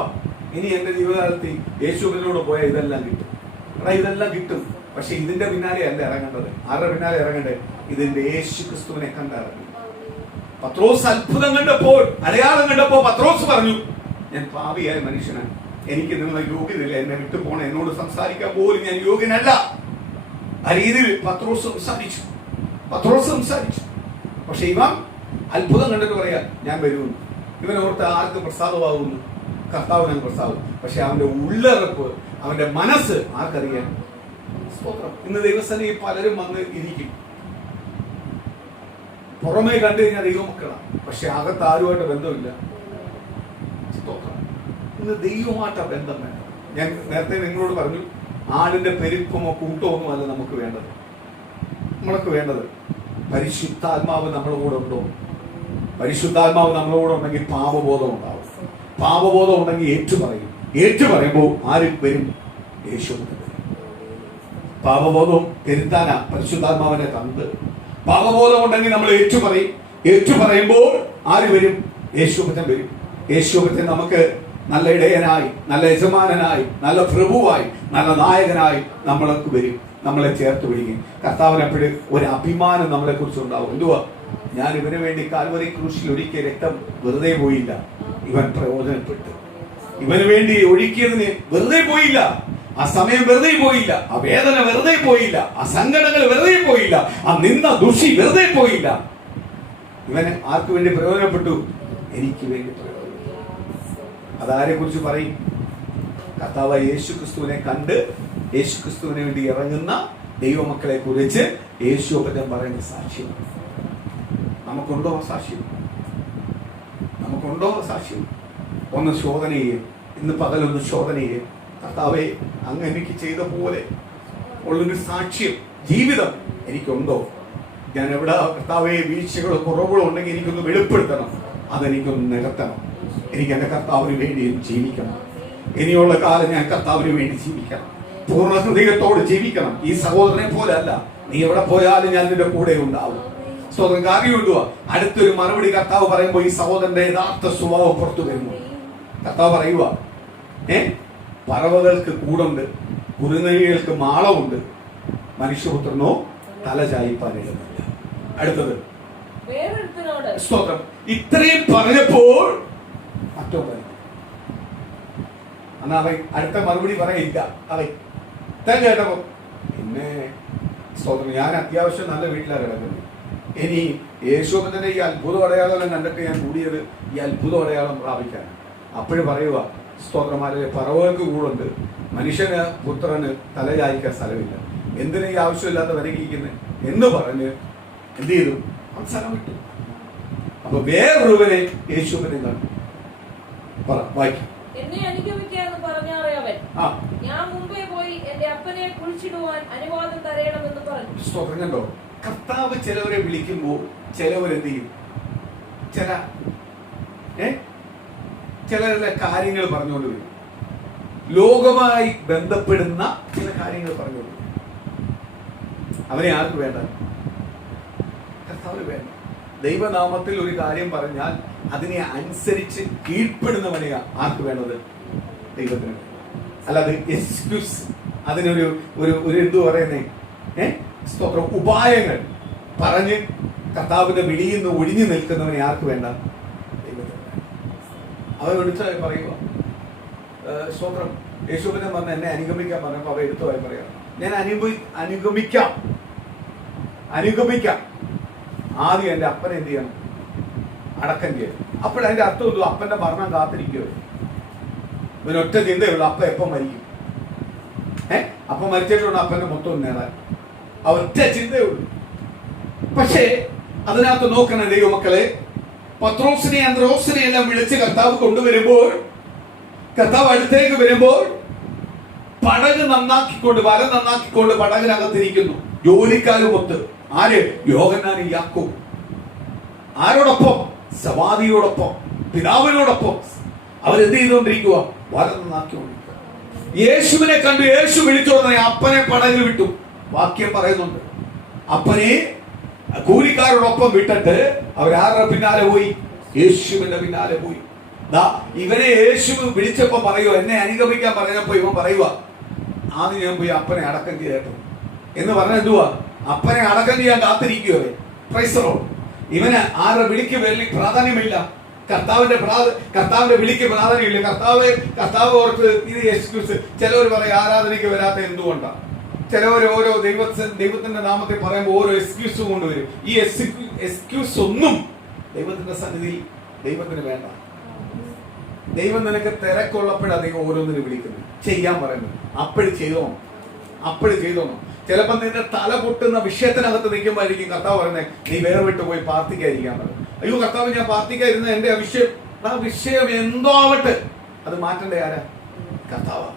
ഇനി എന്റെ ജീവിതകാലത്ത് യേശുവിനോട് പോയാൽ ഇതെല്ലാം കിട്ടും. ഇതെല്ലാം കിട്ടും. പക്ഷെ ഇതിന്റെ പിന്നാലെ അല്ല ഇറങ്ങേണ്ടത്. ആരുടെ പിന്നാലെ ഇറങ്ങേണ്ടത്? ഇതിന്റെ യേശു ക്രിസ്തുവിനെ കണ്ടിറങ്ങി. പത്രോസ് അത്ഭുതം കണ്ടപ്പോൾ, അടയാളം കണ്ടപ്പോൾ പത്രോസ് പറഞ്ഞു, ഞാൻ പാപിയായ മനുഷ്യനാണ്, എനിക്ക് നിങ്ങളെ യോഗ്യതയില്ല, എന്നെ വിട്ടു പോണ, എന്നോട് സംസാരിക്കാൻ പോലും ഞാൻ യോഗ്യനല്ല. ആ രീതിയിൽ പത്രോസ് സംസാരിച്ചു. പക്ഷെ ഇവൻ അത്ഭുതം കണ്ടിട്ട് പറയാ ഞാൻ വരുമെന്ന്. ഇവൻ ഓർത്ത് ആർക്ക് പ്രസാദമാകുന്നു? കർത്താവിന് പ്രസാദം. പക്ഷെ അവന്റെ ഉള്ളറപ്പ്, അവന്റെ മനസ്സ് ആർക്കറിയാൻ? സ്തോത്രം. ഇന്ന് ദൈവസന്നിധിയിൽ പലരും വന്ന് ഇരിക്കും, പുറമേ കണ്ടു കഴിഞ്ഞാൽ ദൈവമക്കളാണ്, പക്ഷെ അകത്ത് ആരുമായിട്ട് ബന്ധമില്ല. സ്തോത്രം. ഇന്ന് ദൈവമായിട്ട ബന്ധം വേണം. ഞാൻ നേരത്തെ നിങ്ങളോട് പറഞ്ഞു, ആടിന്റെ പെരുപ്പമോ കൂട്ടമോ അല്ല നമുക്ക് വേണ്ടത്. നമ്മൾക്ക് വേണ്ടത് പരിശുദ്ധാത്മാവ് നമ്മുടെ കൂടെ ഉണ്ടോ? പരിശുദ്ധാത്മാവ് നമ്മുടെ കൂടെ ഉണ്ടെങ്കിൽ പാപബോധം ഉണ്ടാവും. പാപബോധം ഉണ്ടെങ്കിൽ ഏറ്റുപറയുമ്പോൾ ആര് വരും? യേശു വരും. പാപബോധം തിരുത്താനാ പരിശുദ്ധാത്മാവിനെ തന്നത്. പാപബോധം ഉണ്ടെങ്കിൽ നമ്മൾ ഏറ്റുപറയുമ്പോൾ ആര് വരും? യേശുപറ്റൻ വരും. യേശുപറ്റൻ നമുക്ക് നല്ല ഇടയനായി, നല്ല യജമാനനായി, നല്ല പ്രഭുവായി, നല്ല നായകനായി നമ്മൾക്ക് വരും, നമ്മളെ ചേർത്ത് പിടിക്കും. കർത്താവിന് എപ്പോഴും ഒരു അഭിമാനം നമ്മളെ കുറിച്ച് ഉണ്ടാവും. എന്തുവാ? ഞാൻ ഇവന് വേണ്ടി കാൽവരി ക്രൂശിൽ ഒഴുക്കിയ രക്തം വെറുതെ പോയില്ല, ഇവൻ പ്രയോജനപ്പെട്ടു. ഇവന് വേണ്ടി ഒഴുക്കിയതിന് വെറുതെ പോയില്ല, ആ സമയം വെറുതെ പോയില്ല, ആ വേദന വെറുതെ പോയില്ല, ആ സങ്കടങ്ങൾ വെറുതെ പോയില്ല, ആ നിന്ന ദുഷി വെറുതെ പോയില്ല. ഇവന് ആർക്ക് വേണ്ടി പ്രയോജനപ്പെട്ടു? എനിക്ക് വേണ്ടി പ്രയോജനം. അതാരെ കുറിച്ച് പറയും? കർത്താവ് യേശു ക്രിസ്തുവിനെ കണ്ട് യേശു ക്രിസ്തുവിനെ വേണ്ടി ഇറങ്ങുന്ന ദൈവമക്കളെ കുറിച്ച് യേശുപറ്റൻ പറയുന്ന സാക്ഷ്യം. നമുക്കുണ്ടോ സാക്ഷ്യം? ഒന്ന് ശോധന ചെയ്യും. ഇന്ന് പകലൊന്ന് ശോധന ചെയ്യും. കർത്താവേ, അങ്ങ് എനിക്ക് ചെയ്ത പോലെ ഉള്ളൊരു സാക്ഷ്യം, ജീവിതം എനിക്കുണ്ടോ? ഞാൻ എവിടെ കർത്താവേ വീഴ്ചകളോ കുറവുകളോ ഉണ്ടെങ്കിൽ എനിക്കൊന്ന് വെളിപ്പെടുത്തണം, അതെനിക്കൊന്ന് നികത്തണം. എനിക്ക് എൻ്റെ കർത്താവിന് വേണ്ടിയും ജീവിക്കണം. ഇനിയുള്ള കാലം ഞാൻ കർത്താവിന് വേണ്ടി ജീവിക്കണം, പൂർണ്ണ ഹൃദയത്തോട് ജീവിക്കണം. ഈ സഹോദരനെ പോലെ അല്ല, നീ എവിടെ പോയാലും ഞാൻ നിന്റെ കൂടെ ഉണ്ടാവും. സ്വന്തം കാര്യം എന്തുവാ? അടുത്തൊരു മറുപടി കർത്താവ് പറയുമ്പോൾ ഈ സഹോദരന്റെ യഥാർത്ഥ സ്വഭാവം പുറത്തു വരുന്നു. കർത്താവ് പറയുക, പറവകൾക്ക് കൂടുണ്ട്, കുറുനരികൾക്ക് മാളമുണ്ട്, മനുഷ്യപുത്രനോ തല ചായിപ്പാനില്ല. അടുത്തത് സ്തോത്രം. ഇത്രയും പറഞ്ഞപ്പോൾ മറ്റോ പറഞ്ഞു. എന്നാ അവൻ അടുത്ത മറുപടി പറയില്ല. അവൻ കേട്ടപ്പോ പിന്നെ സ്തോത്രം, ഞാൻ അത്യാവശ്യം നല്ല വീട്ടിലാണ് കിടക്കുന്നത്. ഇനി യേശുവിന്റെ ഈ അത്ഭുത അടയാളം കണ്ടിട്ട് ഞാൻ കൂടിയത് ഈ അത്ഭുത അടയാളം പ്രാപിക്കാൻ. അപ്പോഴും പറയുക, സ്തോത്രമാരെ പറവകൾക്ക് കൂടുണ്ട്, മനുഷ്യന് പുത്രന് തലചായിക്കാൻ സ്ഥലമില്ല, എന്തിനാ ഈ ആവശ്യമില്ലാത്ത വരകിയിരിക്കുന്നത് എന്ന് പറഞ്ഞ് എന്ത് ചെയ്തു? അവസരം വിട്ടു. അപ്പൊ വേറൊരുവനെ യേശുവിനെ കണ്ടു. വായിക്കും. എന്നെ അനുഗമിക്കാന്ന് പറഞ്ഞവൻ ഞാൻ മുമ്പേ പോയി എന്റെ അപ്പനെ കുഴിച്ചിടുവാൻ അനുവാദം തരയണമെന്ന് പറഞ്ഞു. സ്തോത്രം. കണ്ടോ? കർത്താവ് ചിലവരെ വിളിക്കുമ്പോൾ ചിലവരെന്ത് ചെയ്യും? ചിലരുടെ കാര്യങ്ങൾ പറഞ്ഞുകൊണ്ട് വരും. ലോകമായി ബന്ധപ്പെടുന്ന ചില കാര്യങ്ങൾ പറഞ്ഞുകൊണ്ട് വരും. അവനെ ആർക്ക് വേണ്ട? കർത്താവിന് വേണ്ട. ദൈവനാമത്തിൽ ഒരു കാര്യം പറഞ്ഞാൽ അതിനെ അനുസരിച്ച് കീഴ്പ്പെടുന്നവനെ ആർക്ക് വേണ്ടത്? ദൈവത്തിന്. അല്ലാതെ എക്സ്ക്യൂസ്, അതിനൊരു ഒരു എന്തു പറയുന്നേ, സ്തോത്രം, ഉപായങ്ങൾ പറഞ്ഞ് കർത്താവിന്റെ വിളിയിൽ നിന്ന് ഒഴിഞ്ഞു നിൽക്കുന്നവനെ ആർക്ക് വേണ്ട? ദൈവത്തിന്. അവൻ എടുത്തായി പറയുക, സ്തോത്രം, യേശുവിനെ പറഞ്ഞ എന്നെ അനുഗമിക്കാൻ പറഞ്ഞപ്പോ അവ എടുത്തതായി പറയാം, ഞാൻ അനുഗമിക്കാം. ആദ്യം എന്റെ അപ്പനെ എന്ത് ചെയ്യണം? അടക്കം ചെയ്യണം. അപ്പോഴതിന്റെ അർത്ഥം ഒന്നും അപ്പന്റെ മരണം കാത്തിരിക്കുകയോ. ഇവനൊറ്റ ചിന്തയുള്ളൂ, അപ്പ എപ്പം മരിക്കും. അപ്പം മരിച്ചിട്ടുണ്ട് അപ്പന്റെ മൊത്തം നേടാൻ ആ ഒറ്റ ചിന്തയുള്ളൂ. പക്ഷേ അതിനകത്ത് നോക്കണ ദൈവമക്കളെ, പത്രോസിനെ അന്ത്രോസിനെ എല്ലാം വിളിച്ച് കർത്താവ് കൊണ്ടുവരുമ്പോൾ, കർത്താവ് അടുത്തേക്ക് വരുമ്പോൾ പടക് നന്നാക്കിക്കൊണ്ട്, വല നന്നാക്കിക്കൊണ്ട് പടകിനകത്തിരിക്കുന്നു ജോലിക്കാരുമൊത്ത്. ആര്? യോഹന്നാനും യാക്കോബും. ആരോടൊപ്പം? സവാദിയോടൊപ്പം, പിതാവിനോടൊപ്പം. അവരെന്ത് ചെയ്തുകൊണ്ടിരിക്കുക? വല നന്നാക്കിക്കൊണ്ടിരിക്കുക. യേശുവിനെ കണ്ടു യേശു വിളിച്ചോടുന്ന അപ്പനെ പടകിൽ വിട്ടു. വാക്യം പറയുന്നുണ്ട്, അപ്പനെ കൂലിക്കാരോടൊപ്പം വിട്ടിട്ട് അവരാരുടെ പിന്നാലെ പോയി? യേശുവിന്റെ പിന്നാലെ പോയി. ഇവനെ യേശു വിളിച്ചപ്പോ പറയുക, എന്നെ അനുഗമിക്കാൻ പറഞ്ഞപ്പോ ഇവൻ പറയുക, ആദ്യം ഞാൻ പോയി അപ്പനെ അടക്കം ചെയ്തേട്ടോ എന്ന് പറഞ്ഞ എന്തുവാ? അപ്പനെ അടക്കം ചെയ്യാൻ കാത്തിരിക്കുകയോ? പ്രൈസറോ. ഇവന് ആരുടെ വിളിക്ക് വലിയ പ്രാധാന്യമില്ല. കർത്താവിന്റെ വിളിക്ക് പ്രാധാന്യമില്ല. കർത്താവ് ഓർത്ത് ഇത് എക്സ്ക്യൂസ്. ചിലവർ പറയും ആരാധനയ്ക്ക് വരാത്ത എന്തുകൊണ്ടാണ്? ചിലവർ ഓരോ ദൈവത്തിന്റെ നാമത്തെ പറയുമ്പോൾ ഓരോ എക്സ്ക്യൂസ് കൊണ്ടുവരും. ഈ എക്സ്ക്യൂസ് ഒന്നും ദൈവത്തിന്റെ സന്നിധിയിൽ ദൈവത്തിന് വേണ്ട. ദൈവം നിനക്ക് തിരക്കുള്ളപ്പോഴാണ് ദൈവം ഓരോന്നിനും വിളിക്കുന്നത്, ചെയ്യാൻ പറയുന്നത്. അപ്പോഴും ചെയ്തോണം. ചിലപ്പോൾ നിന്റെ തല പൊട്ടുന്ന വിഷയത്തിനകത്ത് നിൽക്കുമ്പോഴായിരിക്കും കർത്താവ് പറയുന്നത്, നീ വേറെ വിട്ട് പോയി പ്രാർത്ഥിക്കാതിരിക്കാൻ പറയും. അയ്യോ കർത്താവ്, ഞാൻ പ്രാർത്ഥിക്കാതിരുന്ന എന്റെ വിഷയം എന്തോ ആവട്ടെ, അത് മാറ്റേണ്ട ആരാ? കർത്താവ്.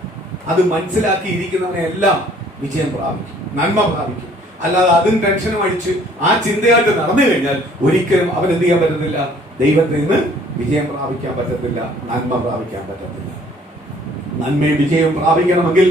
അത് മനസ്സിലാക്കിയിരിക്കുന്നവനെ എല്ലാം വിജയം പ്രാപിക്കും, നന്മ പ്രാപിക്കും. അല്ലാതെ അതും ടെൻഷനും അടിച്ച് ആ ചിന്തയായിട്ട് നടന്നു കഴിഞ്ഞാൽ ഒരിക്കലും അവൻ എന്ത് ചെയ്യാൻ പറ്റത്തില്ല? ദൈവത്തിൽ നിന്ന് വിജയം പ്രാപിക്കാൻ പറ്റത്തില്ല, നന്മ പ്രാപിക്കാൻ പറ്റത്തില്ല. നന്മയും വിജയവും പ്രാപിക്കണമെങ്കിൽ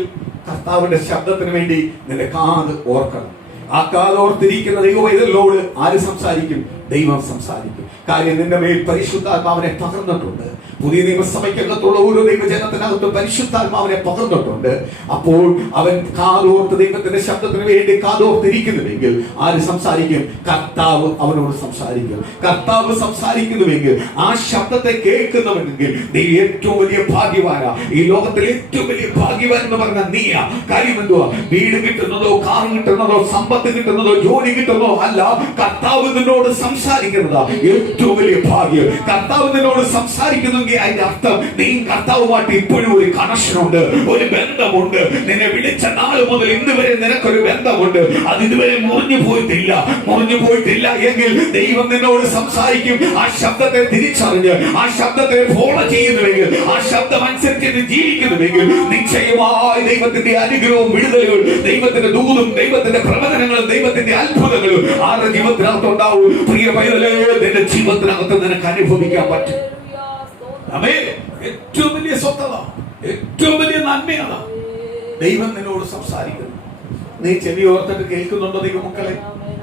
കർത്താവിന്റെ ശബ്ദത്തിന് വേണ്ടി നിന്റെ കാത് ഓർക്കണം. ആ കാത് ഓർത്തിരിക്കുന്ന ദൈവവൈതലിനോട് ആര് സംസാരിക്കും? ദൈവം സംസാരിക്കും. കാര്യം നിന്റെ മേൽ പരിശുദ്ധാത്മാവിനെ പകർന്നിട്ടുണ്ട്. പുതിയ നിയമസഭയ്ക്കകത്തുള്ള ഓരോ ദൈവജനത്തിനകത്തും പരിശുദ്ധാത്മാവിനെ പകർന്നിട്ടുണ്ട്. അപ്പോൾ അവൻ കാതോർത്ത് ദൈവത്തിന്റെ ശബ്ദത്തിന് വേണ്ടി കാതോർത്തിരിക്കുന്നുവെങ്കിൽ ആര് സംസാരിക്കും? കർത്താവ് അവനോട് സംസാരിക്കും. കർത്താവ് സംസാരിക്കുന്നുവെങ്കിൽ ആ ശബ്ദത്തെ കേൾക്കുന്നവനെങ്കിൽ നീ ഏറ്റവും വലിയ ഭാഗ്യവാനാ. ഈ ലോകത്തിലെ ഏറ്റവും വലിയ ഭാഗ്യവാൻ എന്ന് പറഞ്ഞാൽ നീയാ. കാര്യം എന്തുവാ? വീട് കിട്ടുന്നതോ, കാർ കിട്ടുന്നതോ, സമ്പത്ത് കിട്ടുന്നതോ, ജോലി കിട്ടുന്നതോ അല്ല. കർത്താവ് നിന്നോട് സംസാരിക്കുന്നതാ ഏറ്റവും വലിയ ഭാഗ്യം. കർത്താവ് നിന്നോട് സംസാരിക്കുന്നെങ്കിൽ അതിന്റെ അർത്ഥം നീ കർത്താവുമായിട്ട് ഇപ്പോഴും ഒരു കണക്ഷനുണ്ട്, ഒരു ബന്ധമുണ്ട്. നിന്നെ വിളിച്ച നാൾ മുതൽ ഇന്ന് വരെ നിനക്കൊരു ബന്ധമുണ്ട്. അത് ഇതുവരെ മുറിഞ്ഞു പോയിട്ടില്ല എങ്കിൽ ദൈവം നിന്നോട് സംസാരിക്കും. ആ ശബ്ദത്തെ തിരിച്ചറിഞ്ഞ് ആ ശബ്ദത്തെ ഫോളോ ചെയ്യുന്നുവെങ്കിൽ, ആ ശബ്ദം അനുസരിച്ച് ജീവിക്കുന്നുവെങ്കിൽ നിശ്ചയമായി ദൈവത്തിന്റെ അനുഗ്രഹവും വിടുതലുകൾ, ദൈവത്തിന്റെ ദൂതും, ദൈവത്തിന്റെ പ്രവചനങ്ങളും, ദൈവത്തിന്റെ അത്ഭുതങ്ങളും ആരുടെ ജീവിതത്തിനകത്ത് ഉണ്ടാവും. പ്രിയ പൈതലേ, നിന്റെ ജീവിതത്തിനകത്ത് നിനക്ക് അനുഭവിക്കാൻ പറ്റും. ഏറ്റവും വലിയ സ്വത്തത, ഏറ്റവും വലിയ നന്മയാണ് ദൈവം നിന്നോട് സംസാരിക്കുന്നു. നീ ചെവി ഓർത്തിട്ട് കേൾക്കുന്നുണ്ടോ ദൈവമക്കളെ?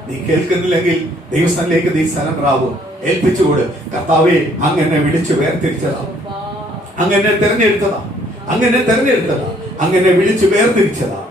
നീ കേൾക്കുന്നില്ലെങ്കിൽ ദൈവസ്ഥനിലേക്ക് നീ സ്ഥലം പ്രാവും ഏൽപ്പിച്ചുകൂട്. കർത്താവേ, അങ്ങനെ വിളിച്ചു വേർതിരിച്ചതാ, അങ്ങനെ തെരഞ്ഞെടുത്തതാ, അങ്ങനെ വിളിച്ചു വേർതിരിച്ചതാ,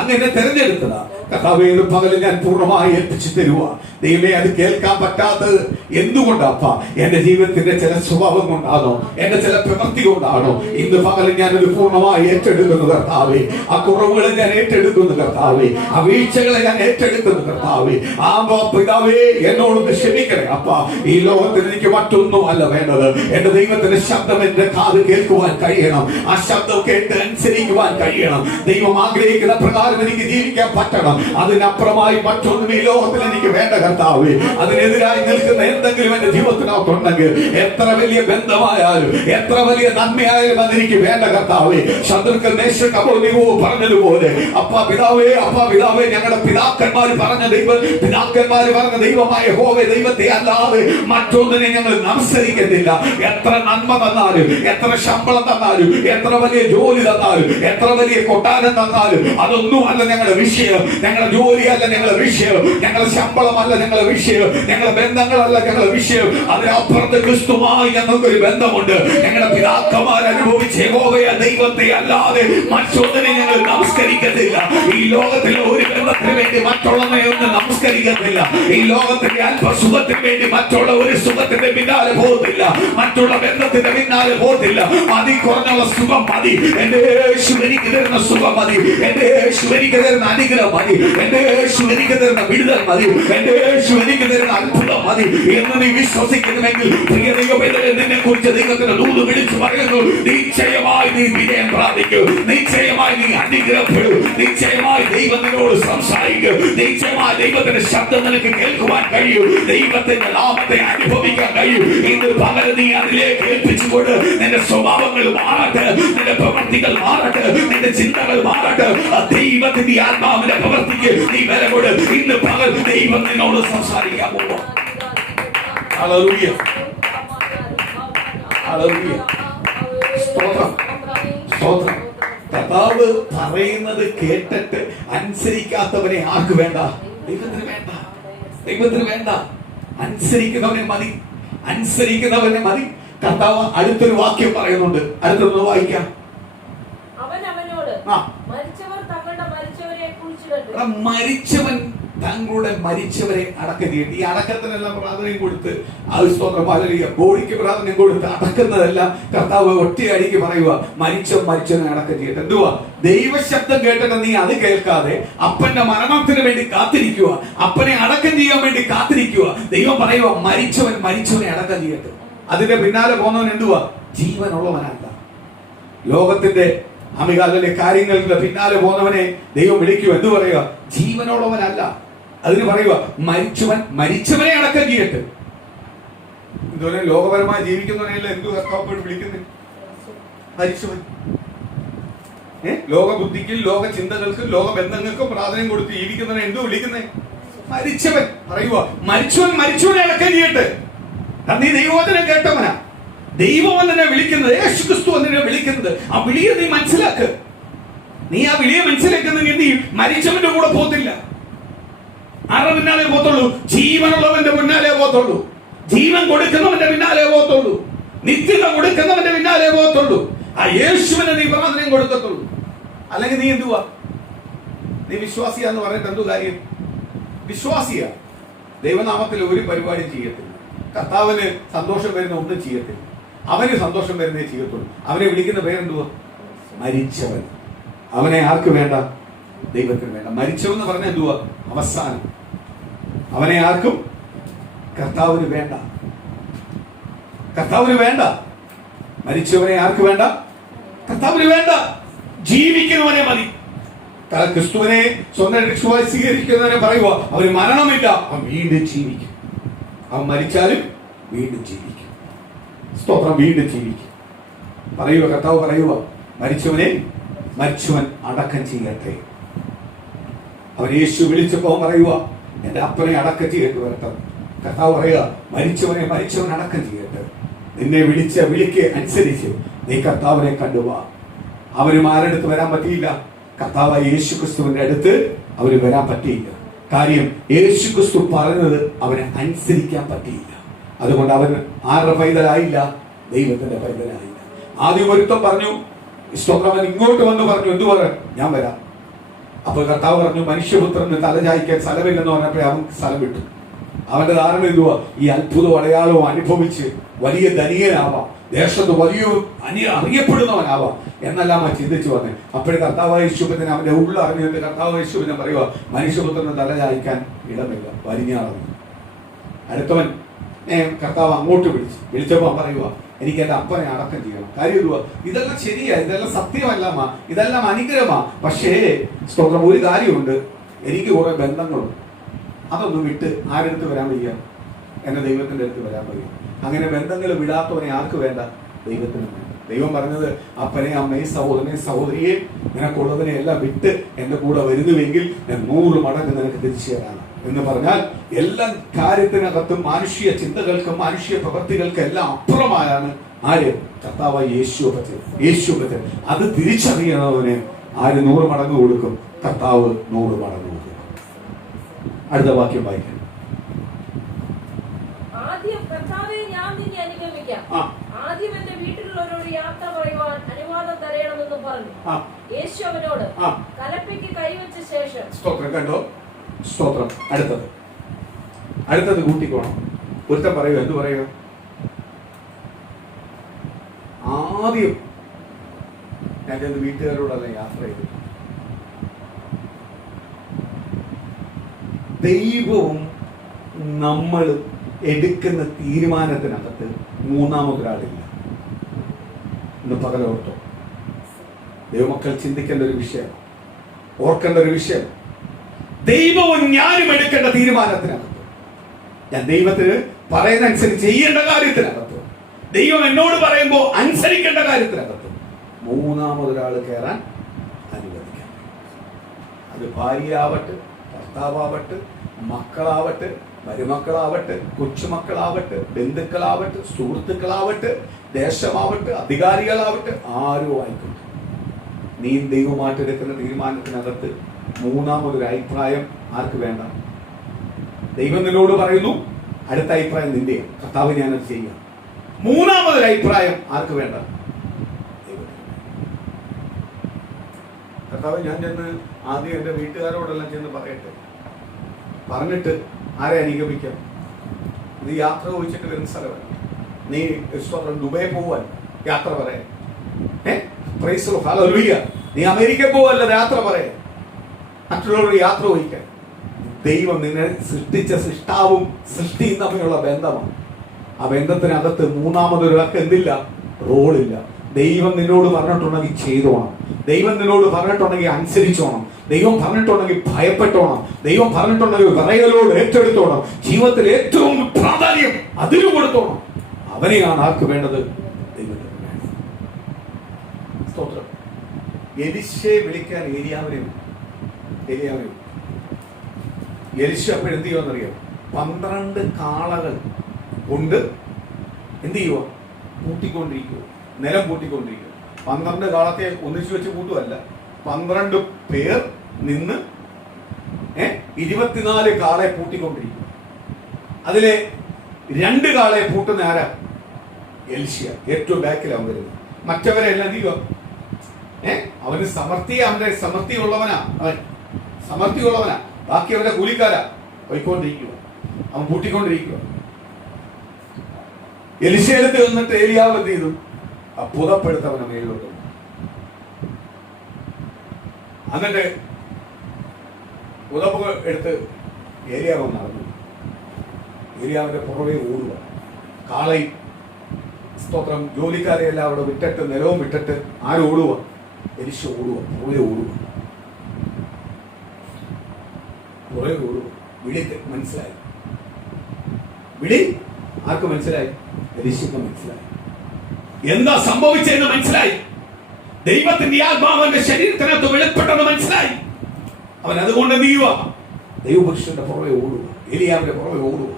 അങ്ങനെ തെരഞ്ഞെടുത്തതാ. കർത്താവേ, പകല് ഞാൻ പൂർണ്ണമായി ഏൽപ്പിച്ചു തരുക. ദൈവമേ, അത് കേൾക്കാൻ പറ്റാത്തത് എന്തുകൊണ്ടാപ്പാ? എന്റെ ജീവിതത്തിന്റെ ചില സ്വഭാവം കൊണ്ടാണോ? എന്റെ ചില പ്രവൃത്തി കൊണ്ടാണോ? ഇന്ന് പകല് ഞാനത് പൂർണ്ണമായി ഏറ്റെടുക്കുന്നു കർത്താവേ. ആ കുറവുകളെ ഞാൻ ഏറ്റെടുക്കുന്നു കർത്താവേ. ആ വീഴ്ചകളെ ഞാൻ ഏറ്റെടുക്കുന്നു കർത്താവേ. ആ പിതാവേ, എന്നോടൊന്ന് ക്ഷമിക്കണേ അപ്പാ. ഈ ലോകത്തിൽ എനിക്ക് മറ്റൊന്നും അല്ല വേണ്ടത്. എന്റെ ദൈവത്തിന്റെ ശബ്ദം എന്റെ കാത് കേൾക്കുവാൻ കഴിയണം. ആ ശബ്ദം കേട്ട് അനുസരിക്കുവാൻ കഴിയണം. ദൈവം ആഗ്രഹിക്കുന്ന പ്രകാരം എനിക്ക് ജീവിക്കാൻ പറ്റണം. അതിനപ്പുറമായി മറ്റൊന്നും ഈ ലോകത്തിൽ എനിക്ക് വേണ്ട കർത്താവേ. അതിനെതിരായി നിൽക്കുന്ന എന്തെങ്കിലും എന്റെ ജീവിതത്തിനകത്തുണ്ടെങ്കിൽ, എത്ര വലിയ ബന്ധമായാലും, എത്ര വലിയ നന്മയായാലും അതെനിക്ക് വേണ്ട കർത്താവേ. ശത്രുക്കൾ പറഞ്ഞതുപോലെ അപ്പാ പിതാവേ, ഞങ്ങളുടെ പിതാക്കന്മാർ പറഞ്ഞ ദൈവമായ യഹോവേ ദൈവത്തെ അല്ലാതെ മറ്റൊന്നിനെ ഞങ്ങൾ നമസ്കരിക്കത്തില്ല. എത്ര നന്മ തന്നാലും, എത്ര ശമ്പളം തന്നാലും, എത്ര വലിയ ജോലി തന്നാലും, എത്ര വലിയ കൊട്ടാരം തന്നാലും അതൊന്നുമല്ല ഞങ്ങളുടെ വിഷയം. ഞങ്ങളുടെ ജോലിയല്ല ഞങ്ങളുടെ വിഷയം, ഞങ്ങളുടെ ശമ്പളമല്ല ഞങ്ങളുടെ വിഷയം, ഞങ്ങളുടെ ബന്ധങ്ങളല്ല ഞങ്ങളുടെ വിഷയം. അതിനപ്പുറത്ത് ക്രിസ്തുമായി ഞങ്ങൾക്കൊരു ബന്ധമുണ്ട്. ഞങ്ങളുടെ പിതാക്കന്മാർ അനുഭവിച്ച യഹോവയെ ദൈവത്തെ അല്ലാതെ മറ്റൊന്നിനെ ഞങ്ങൾ നമസ്കരിക്കത്തില്ല. ഈ ലോകത്തിലെ ഒരു ബന്ധത്തിന് വേണ്ടി മറ്റുള്ളവനെ ഒന്നും നമസ്കരിക്കത്തില്ല. ഈ ലോകത്തിന്റെ അല്പസുഖത്തിന് വേണ്ടി മറ്റുള്ള ഒരു സുഖത്തിന്റെ പിന്നാലെ പോകത്തില്ല, മറ്റുള്ള ബന്ധത്തിന്റെ പിന്നാലെ പോകത്തില്ല. മതി, കുറഞ്ഞുള്ള സുഖം മതി. എന്റെ യേശു എനിക്ക് തരുന്ന സുഖം മതി. എന്റെ യേശു എനിക്ക് തരുന്ന അനുഗ്രഹം മതി. എന്റെ യേശു എനിക്ക് തരുന്ന വിടുതൽ മതി. എന്റെ യേശു എനിക്ക് തരുന്ന അത്ഭുതം മതി എന്ന് നീ വിശ്വസിക്കുന്നുവെങ്കിൽ, പ്രിയ ദൈവമേ, നിന്നെ കുറിച്ച് ദൈവത്തിന്റെ ദൂത് വിളിച്ചു പറയുന്നു. നിശ്ചയമായി നീ വിജയം പ്രാപിക്കും. നിശ്ചയമായി നീ അനുഗ്രഹപ്പെടും. നിശ്ചയമായി ദൈവം നിന്നോട് സംസാരിക്കും. നിശ്ചയമായി ദൈവത്തിന്റെ ശബ്ദം നിനക്ക് കേൾക്കുവാൻ കഴിയും. ദൈവത്തിന്റെ നാമത്തെ അനുഭവിക്കാൻ കഴിയും. ഇന്ന് പകരം നീ അതിലേക്ക് ഏൽപ്പിച്ചുകൊണ്ട് നിന്റെ സ്വഭാവങ്ങൾ മാറട്ടെ, നിന്റെ പ്രവൃത്തികൾ മാറട്ടെ, നിന്റെ ചിന്തകൾ മാറട്ടെ. ദൈവത്തിന്റെ ആത്മാവിന്റെ പ്രവൃത്തിക്ക് നീ വില കൊടു. ഇന്ന് പകൽ ദൈവം നിന്നോട് സംസാരിക്കാൻ പോകും. ഹല്ലേലൂയ, ഹല്ലേലൂയ, സ്തോത്രം, സ്തോത്രം. കർത്താവ് പറയുന്നത് കേട്ടിട്ട് അനുസരിക്കാത്തവനെ ആർക്ക് വേണ്ട? ദൈവത്തിന് വേണ്ട, ദൈവത്തിന് വേണ്ട. അനുസരിക്കുന്നവനെ മതി. കർത്താവ് അടുത്തൊരു വാക്യം പറയുന്നുണ്ട്. അടുത്തൊന്ന് വായിക്കാം. മരിച്ചവൻ തങ്ങളുടെ മരിച്ചവരെ അടക്കം ചെയ്യട്ടെ. ഈ അടക്കത്തിനെല്ലാം പ്രാധാന്യം കൊടുത്ത് ബോഡിക്ക് പ്രാധാന്യം കൊടുത്ത് അടക്കുന്നതെല്ലാം കർത്താവ് ഒറ്റയടിക്ക് പറയുക, മരിച്ചവനെ അടക്കം ചെയ്യട്ടെ. എന്തുവാ? ദൈവശബ്ദം കേട്ടിട്ട് നീ അത് കേൾക്കാതെ അപ്പന്റെ മരണത്തിന് വേണ്ടി കാത്തിരിക്കുക, അപ്പനെ അടക്കം ചെയ്യാൻ വേണ്ടി കാത്തിരിക്കുക. ദൈവം പറയുക, മരിച്ചവനെ അടക്കം ചെയ്യട്ടെ. അതിന്റെ പിന്നാലെ പോകുന്നവൻ എന്തുവാ? ജീവനുള്ളവനല്ല. ലോകത്തിന്റെ അമികാലിലെ കാര്യങ്ങളുടെ പിന്നാലെ പോകുന്നവനെ ദൈവം വിളിക്കുക, എന്തു പറയുക? ജീവനുള്ളവനല്ല. അതിന് പറയുക, മരിച്ചവനെ അടക്കം ചെയ്യട്ടെ. ഇതുപോലെ ലോകപരമായി ജീവിക്കുന്നവനെയല്ല എന്തു കർത്താവ് വിളിക്കുന്നത്? മരിച്ചവൻ. ലോക ബുദ്ധിക്കും ലോക ചിന്തകൾക്കും ലോക ബന്ധങ്ങൾക്കും പ്രാധാന്യം കൊടുത്ത് ജീവിക്കുന്നവനെ എന്തു വിളിക്കുന്നേ? മരിച്ചവൻ. പറയുക, മരിച്ചവനെ അടക്കം ചെയ്യട്ടെ. നീ ദൈവവചനം കേട്ടവനാ. ദൈവം തന്നെ വിളിക്കുന്നത്, യേശുക്രിസ്തു തന്നെ വിളിക്കുന്നത്. ആ വിളിയെ നീ മനസ്സിലാക്ക്. നീ ആ വിളിയെ മനസ്സിലാക്കുന്നെങ്കിൽ നീ മരിച്ചവന്റെ കൂടെ പോകത്തില്ല. ആരുടെ പിന്നാലെ പോകത്തുള്ളൂ? ജീവനുള്ളവന്റെ പിന്നാലെ പോകത്തുള്ളൂ. ജീവൻ കൊടുക്കുന്നവന്റെ പിന്നാലെ പോകത്തുള്ളൂ. നിത്യത കൊടുക്കുന്നവന്റെ പിന്നാലെ പോകത്തുള്ളൂ. ആ യേശുവിനെ നീ പ്രാധാന്യം കൊടുക്കത്തുള്ളൂ. അല്ലെങ്കിൽ നീ എന്തുവാ? നീ വിശ്വാസിയാന്ന് പറഞ്ഞിട്ട് എന്തു കാര്യം? വിശ്വാസിയാ, ദൈവനാമത്തിൽ ഒരു പരിപാടി ചെയ്യത്തില്ല. കർത്താവിന് സന്തോഷം വരുന്ന ഒന്നും ചെയ്യത്തില്ല. അവന് സന്തോഷം വരുന്നേ ചെയ്യത്തുള്ളൂ. അവനെ വിളിക്കുന്ന പേരെന്തുവാ? മരിച്ചവൻ. അവനെ ആർക്ക് വേണ്ട? ദൈവത്തിന് വേണ്ട. മരിച്ചവൻ എന്ന് പറഞ്ഞാൽ എന്തുവാ? അവസാനം. അവനെ ആർക്കും കർത്താവിന് വേണ്ട. കർത്താവിന് വേണ്ട. മരിച്ചവനെ ആർക്ക് വേണ്ട? കർത്താവിന് വേണ്ട. ജീവിക്കുന്നവനെ മതി. ക്രിസ്തുവിനെ സ്വന്തം രക്ഷമായി സ്വീകരിക്കുന്നവനെ പറയുക, അവന് മരണമില്ല, അവൻ വീണ്ടും ജീവിക്കും. അവൻ മരിച്ചാലും വീണ്ടും ജീവിക്കും. സ്തോത്രം. വീണ്ടും ജീവിക്കും. പറയുക, കർത്താവ് പറയുക, മരിച്ചവൻ അടക്കം ചെയ്യട്ടെ. അവൻ യേശു വിളിച്ചപ്പോ പറയുക, എന്റെ അപ്പനെ അടക്കം ചെയ്തിട്ട് വരട്ടെ. കർത്താവ് പറയുക, മരിച്ചവൻ അടക്കം ചെയ്യട്ടെ. നിന്നെ വിളിച്ച വിളിക്ക് അനുസരിച്ച് നീ കർത്താവിനെ കണ്ടുവാ. അവരും ആരടുത്ത് വരാൻ പറ്റിയില്ല? കർത്താവായ യേശു ക്രിസ്തുവിന്റെ അടുത്ത് അവര് വരാൻ പറ്റിയില്ല. കാര്യം യേശുക്രിസ്തു പറഞ്ഞത് അവനെ അനുസരിക്കാൻ പറ്റിയില്ല. അതുകൊണ്ട് അവൻ ആരുടെ പൈതലായില്ല? ദൈവത്തിന്റെ പൈതലായില്ല. ആദ്യം ഒരുത്തം പറഞ്ഞു, സ്തോത്രവൻ ഇങ്ങോട്ട് വന്ന് പറഞ്ഞു, എന്തു പറയാൻ? ഞാൻ വരാം. അപ്പൊ കർത്താവ് പറഞ്ഞു, മനുഷ്യപുത്രന് തലചായ്ക്കാൻ സ്ഥലമില്ലെന്ന് പറഞ്ഞപ്പോൾ അവൻ സ്ഥലം വിട്ടു. അവന്റെ ധാരണ എന്തുവാ? ഈ അത്ഭുതവും അടയാളവും അനുഭവിച്ച് വലിയ ധനികനാവാം, ദേശത്ത് വലിയ അറിയപ്പെടുന്നവനാവാം എന്നെല്ലാം അവൻ ചിന്തിച്ചു വന്നേ. അപ്പോഴും കർത്താവായ യേശുവിനെ അവന്റെ ഉള്ളറിഞ്ഞിട്ട് കർത്താവായ യേശുവിനെ പറയുക, മനുഷ്യപുത്രന് തലചായ്ക്കാൻ ഇടമില്ല, വലിഞ്ഞാറുന്നു. അടുത്തവൻ കർത്താവ് അങ്ങോട്ട് വിളിച്ചപ്പോ പറയുക, എനിക്ക് എന്റെ അപ്പനെ അടക്കം ചെയ്യണം. കാര്യം എന്തുവാ? ഇതെല്ലാം ശരിയാ, ഇതെല്ലാം സത്യമല്ലമാ, ഇതെല്ലാം അനുഗ്രഹമാ. പക്ഷേ സ്തോത്രം, ഒരു കാര്യമുണ്ട്, എനിക്ക് കുറെ ബന്ധങ്ങളുണ്ട്. അതൊന്നും വിട്ട് ആരെടുത്ത് വരാൻ വയ്യ? എന്നെ ദൈവത്തിന്റെ അടുത്ത് വരാൻ വയ്യ. അങ്ങനെ ബന്ധങ്ങൾ വിടാത്തവനെ ആർക്ക് വേണ്ട? ദൈവത്തിന് വേണ്ട. ദൈവം പറഞ്ഞത്, അപ്പനെ അമ്മയെ സഹോദരനെ സഹോദരിയെ നിനക്കുള്ളതിനെ എല്ലാം വിട്ട് എന്റെ കൂടെ വരുന്നുവെങ്കിൽ ഞാൻ 100 മടങ്ങ് നിനക്ക് തിരിച്ചു തരാണ് എന്ന് പറഞ്ഞാൽ, എല്ലാ കാര്യത്തിനകത്തും മാനുഷിക ചിന്തകൾക്കും മാനുഷിക പ്രവൃത്തികൾക്കും എല്ലാം അപ്പുറമായാണ് ആര്? കർത്താവായ യേശു. അത് തിരിച്ചറിയണവന് ആര് 100 മടങ്ങ് കൊടുക്കും? കർത്താവ് 100 മടങ്ങ് കൊടുക്കും. അടുത്ത വാക്യം വായിക്കാം. ആദ്യം കർത്താവേ, ഞാൻ നിന്നെ അനുഗമിക്കാം. ആദ്യം എന്റെ വീട്ടിലുള്ളവരോട് യാത്ര പറയുവാൻ അനുവാദം തരണമെന്ന് പറഞ്ഞു. യേശു അവനോട് കലപ്പയ്ക്ക് കൈവച്ച ശേഷം. സ്തോത്രം. കണ്ടോ? സ്തോത്രം. അടുത്തത് കൂട്ടിക്കോണം. ഒരുത്തൻ പറയുക, എന്ത് പറയുക? ആദ്യം ഞാൻ എന്റെ വീട്ടുകാരോടല്ല യാത്ര ചെയ്തു. ദൈവവും നമ്മൾ എടുക്കുന്ന തീരുമാനത്തിനകത്ത് മൂന്നാമതൊരാളില്ല. ഇന്ന് പകലോർത്തോ. ദൈവമക്കൾ ചിന്തിക്കേണ്ട ഒരു വിഷയം, ഓർക്കേണ്ട ഒരു വിഷയം. ദൈവവും ഞാനും എടുക്കേണ്ട തീരുമാനത്തിനകത്ത്, ഞാൻ ദൈവത്തിന് പറയുന്ന അനുസരിച്ച് ചെയ്യേണ്ട കാര്യത്തിനകത്ത്, ദൈവം എന്നോട് പറയുമ്പോൾ അനുസരിക്കേണ്ട കാര്യത്തിനകത്ത് മൂന്നാമതൊരാൾ കയറാൻ അനുവദിക്കാം. അത് ഭാര്യയാവട്ടെ, ഭർത്താവട്ടെ, മക്കളാവട്ടെ, മരുമക്കളാവട്ടെ, കൊച്ചുമക്കളാവട്ടെ, ബന്ധുക്കളാവട്ടെ, സുഹൃത്തുക്കളാവട്ടെ, ദേശമാവട്ടെ, അധികാരികളാവട്ടെ, ആരോ ആയിക്കോട്ടെ, നീ ദൈവമായിട്ടെടുക്കുന്ന തീരുമാനത്തിനകത്ത് മൂന്നാമതൊരു അഭിപ്രായം ആർക്ക് വേണ്ട? ദൈവം നിന്നോട് പറയുന്നു, അടുത്ത അഭിപ്രായം നിന്റെ, കർത്താവ് ഞാനത് ചെയ്യാം. മൂന്നാമതൊരു അഭിപ്രായം ആർക്ക് വേണ്ട? കർത്താവ്, ഞാൻ ചെന്ന് ആദ്യം എന്റെ വീട്ടുകാരോടെല്ലാം ചെന്ന് പറയട്ടെ, പറഞ്ഞിട്ട് ആരെ അനുഗമിക്കാം? നീ യാത്ര ചോദിച്ചിട്ട് വരുന്ന സ്ഥലമല്ല. നീ ദുബായി പോവാൻ യാത്ര പറയാൻ, ഹല്ലേലൂയ, നീ അമേരിക്കയിൽ പോവല്ല യാത്ര പറയാൻ, മറ്റുള്ളവർ യാത്ര വഹിക്കാൻ. ദൈവം നിന്നെ സൃഷ്ടിച്ച സൃഷ്ടാവും സൃഷ്ടിയും തമ്മിലുള്ള ബന്ധമാണ്. ആ ബന്ധത്തിനകത്ത് മൂന്നാമതൊരാൾക്ക് എന്തില്ല? റോളില്ല. ദൈവം നിന്നോട് പറഞ്ഞിട്ടുണ്ടെങ്കിൽ ചെയ്തോണം. ദൈവം നിന്നോട് പറഞ്ഞിട്ടുണ്ടെങ്കിൽ അനുസരിച്ചോണം. ദൈവം പറഞ്ഞിട്ടുണ്ടെങ്കിൽ ഭയപ്പെട്ടോണം. ദൈവം പറഞ്ഞിട്ടുണ്ടെങ്കിൽ വിറയലോട് ഏറ്റെടുത്തോണം. ജീവിതത്തിൽ ഏറ്റവും പ്രാധാന്യം അതിന് കൊടുത്തോണം. അവനെയാണ് ആർക്ക് വേണ്ടത്? ദൈവത്തിന് വേണം. സ്തോത്രം. എലിശയെ വിളിക്കാൻ ഏലിയാവിനെ എലിശ അപ്പോഴെന്ത് ചെയ്യുമെന്നറിയാം? 12 കാളകൾ കൊണ്ട് എന്ത് ചെയ്യുക? പൂട്ടിക്കൊണ്ടിരിക്കുക, നിലം പൂട്ടിക്കൊണ്ടിരിക്കുക. 12 കാളത്തെ ഒന്നിച്ചു വെച്ച് പൂട്ടുമല്ല, 12 പേർ നിന്ന് 24 കാളെ പൂട്ടിക്കൊണ്ടിരിക്കുക. അതിലെ 2 കാളെ പൂട്ടുന്ന ആരാ? എലിശിയ. ഏറ്റവും ബാക്കിലാണ് വരുന്നത്. മറ്റവരെല്ലാം എന്ത് ചെയ്യുക? അവന് അവന്റെ സമൃദ്ധിയുള്ളവനാ, അവൻ സമൃദ്ധിയുള്ളവനാ. ബാക്കി അവന്റെ കൂലിക്കാരാ പോയിക്കൊണ്ടിരിക്കുക, അവൻ പൂട്ടിക്കൊണ്ടിരിക്കുക. എലിശയിലത്ത് വന്നിട്ട് ഏലിയാവ് എന്ത് ചെയ്തു? ആ പുതപ്പെടുത്തവനെ മേലോട്ട്. എന്നിട്ട് പുതപ്പ് എടുത്ത് ഏലിയാവ് നടന്നു. ഏലിയാവിന്റെ പുറകെ ഓടുക. കാളയും സ്തോത്രം ജോലിക്കാരെ എല്ലാം അവിടെ വിട്ടിട്ട്, നിലവും വിട്ടിട്ട് ആരോടുക? എലിശ ഓടുക, പുറകെ ഓടുക, പുറകെ ഓടുക. വിളി മനസ്സിലായി. വിളി ആർക്ക് മനസ്സിലായി? എലിശയ്ക്ക് മനസ്സിലായി. എന്താ സംഭവിച്ചതെന്ന് മനസ്സിലായി. ദൈവത്തിന്റെ ആത്മാവിന്റെ ശരീരത്തിനകത്ത് വെളിപ്പെട്ടെന്ന് മനസ്സിലായി. അവൻ അതുകൊണ്ട് എന്ത് ചെയ്യുക? ദൈവപുരുഷന്റെ പുറകെ ഓടുക, ഏലിയാവിന്റെ പുറകെ ഓടുക.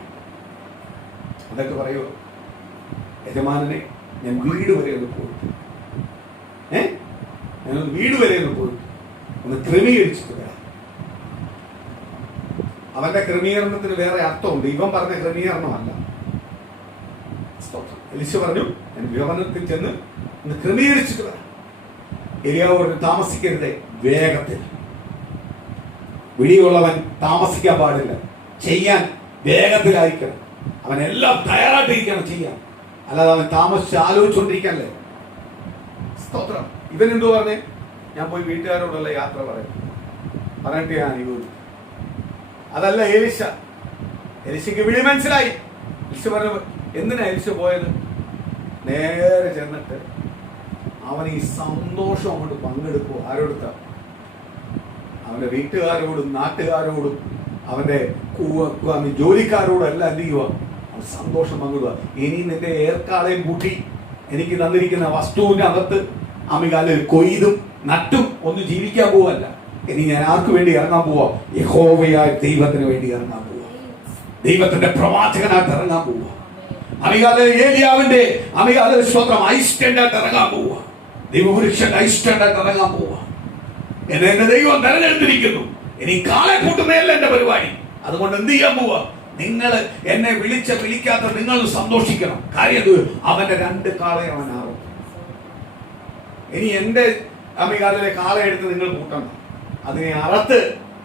അതൊക്കെ പറയുക, യജമാനനെ ഞാൻ വീട് വരെ ഒന്ന് പോയിട്ട് ഞാനൊന്ന് വീട് വരെ ഒന്ന് പോയിട്ട് ഒന്ന് ക്രമീകരിച്ചിട്ട് വരാം. അവന്റെ ക്രമീകരണത്തിന് വേറെ അർത്ഥമുണ്ട്. ഇവൻ പറഞ്ഞ ക്രമീകരണമല്ല. എലിശ പറഞ്ഞു, ഞാൻ ഭവനത്തിൽ ചെന്ന് ഒന്ന് ക്രമീകരിച്ചിട്ട് വരാം. ഏലിയാവ് പറഞ്ഞു, താമസിക്കരുതേ, വേഗത്തിൽ. വിളിയുള്ളവൻ താമസിക്കാൻ പാടില്ല, ചെയ്യാൻ വേഗത്തിലായിരിക്കണം. അവനെല്ലാം തയ്യാറായിട്ടിരിക്കണം ചെയ്യാൻ, അല്ലാതെ അവൻ താമസിച്ച് ആലോചിച്ചുകൊണ്ടിരിക്കാനല്ലേ. സ്തോത്രം. ഇവൻ എന്തോ പറഞ്ഞേ? ഞാൻ പോയി വീട്ടുകാരോടുള്ള യാത്ര പറഞ്ഞിട്ട് ഞാൻ അനുഭവിച്ചു. അതല്ല എലിശ. എലിശയ്ക്ക് വിളി മനസ്സിലായി. എലിശ പറഞ്ഞു, എന്തിനാ എലിശ പോയത്? നേരെ ചെന്നിട്ട് അവൻ ഈ സന്തോഷം അങ്ങോട്ട് പങ്കെടുക്കുക. ആരോടുത്ത? അവന്റെ വീട്ടുകാരോടും നാട്ടുകാരോടും അവന്റെ ജോലിക്കാരോടും എല്ലാം എന്ത് ചെയ്യുക? അവൻ സന്തോഷം പങ്കിടുക. ഇനി നിന്റെ ഏർക്കാളെയും കൂട്ടി എനിക്ക് തന്നിരിക്കുന്ന വസ്തുവിന്റെ അകത്ത് അമികാലിൽ കൊയ്തും നട്ടും ഒന്നും ജീവിക്കാൻ പോവല്ല. ഇനി ഞാൻ ആർക്ക് വേണ്ടി ഇറങ്ങാൻ പോവാ? യഹോവയായ ദൈവത്തിന് വേണ്ടി ഇറങ്ങാൻ പോവാ. ദൈവത്തിന്റെ പ്രവാചകനായിട്ട് ഇറങ്ങാൻ പോവാ. ഏലിയാവിന്റെ സ്വന്തം ഐസ്റ്റൻഡായിട്ട് ഇറങ്ങാൻ പോവാ. ദൈവപുരുഷന്റെ ഐസ്റ്റൻഡായിട്ട് ഇറങ്ങാൻ പോവാ. എന്നെ ദൈവം തെരഞ്ഞെടുത്തിരിക്കുന്നു. ഇനി കാളെ കൂട്ടുന്നതല്ല എന്റെ പരിപാടി. അതുകൊണ്ട് എന്ത് ചെയ്യാൻ പോവാ? നിങ്ങൾ എന്നെ വിളിക്കാത്ത നിങ്ങൾ സന്തോഷിക്കണം. കാര്യം അവന്റെ 2 കാളെ അവനാറും. ഇനി എന്റെ അമികാലിലെ കാളെ എടുത്ത് നിങ്ങൾ കൂട്ടണം. അതിനെ അറത്ത്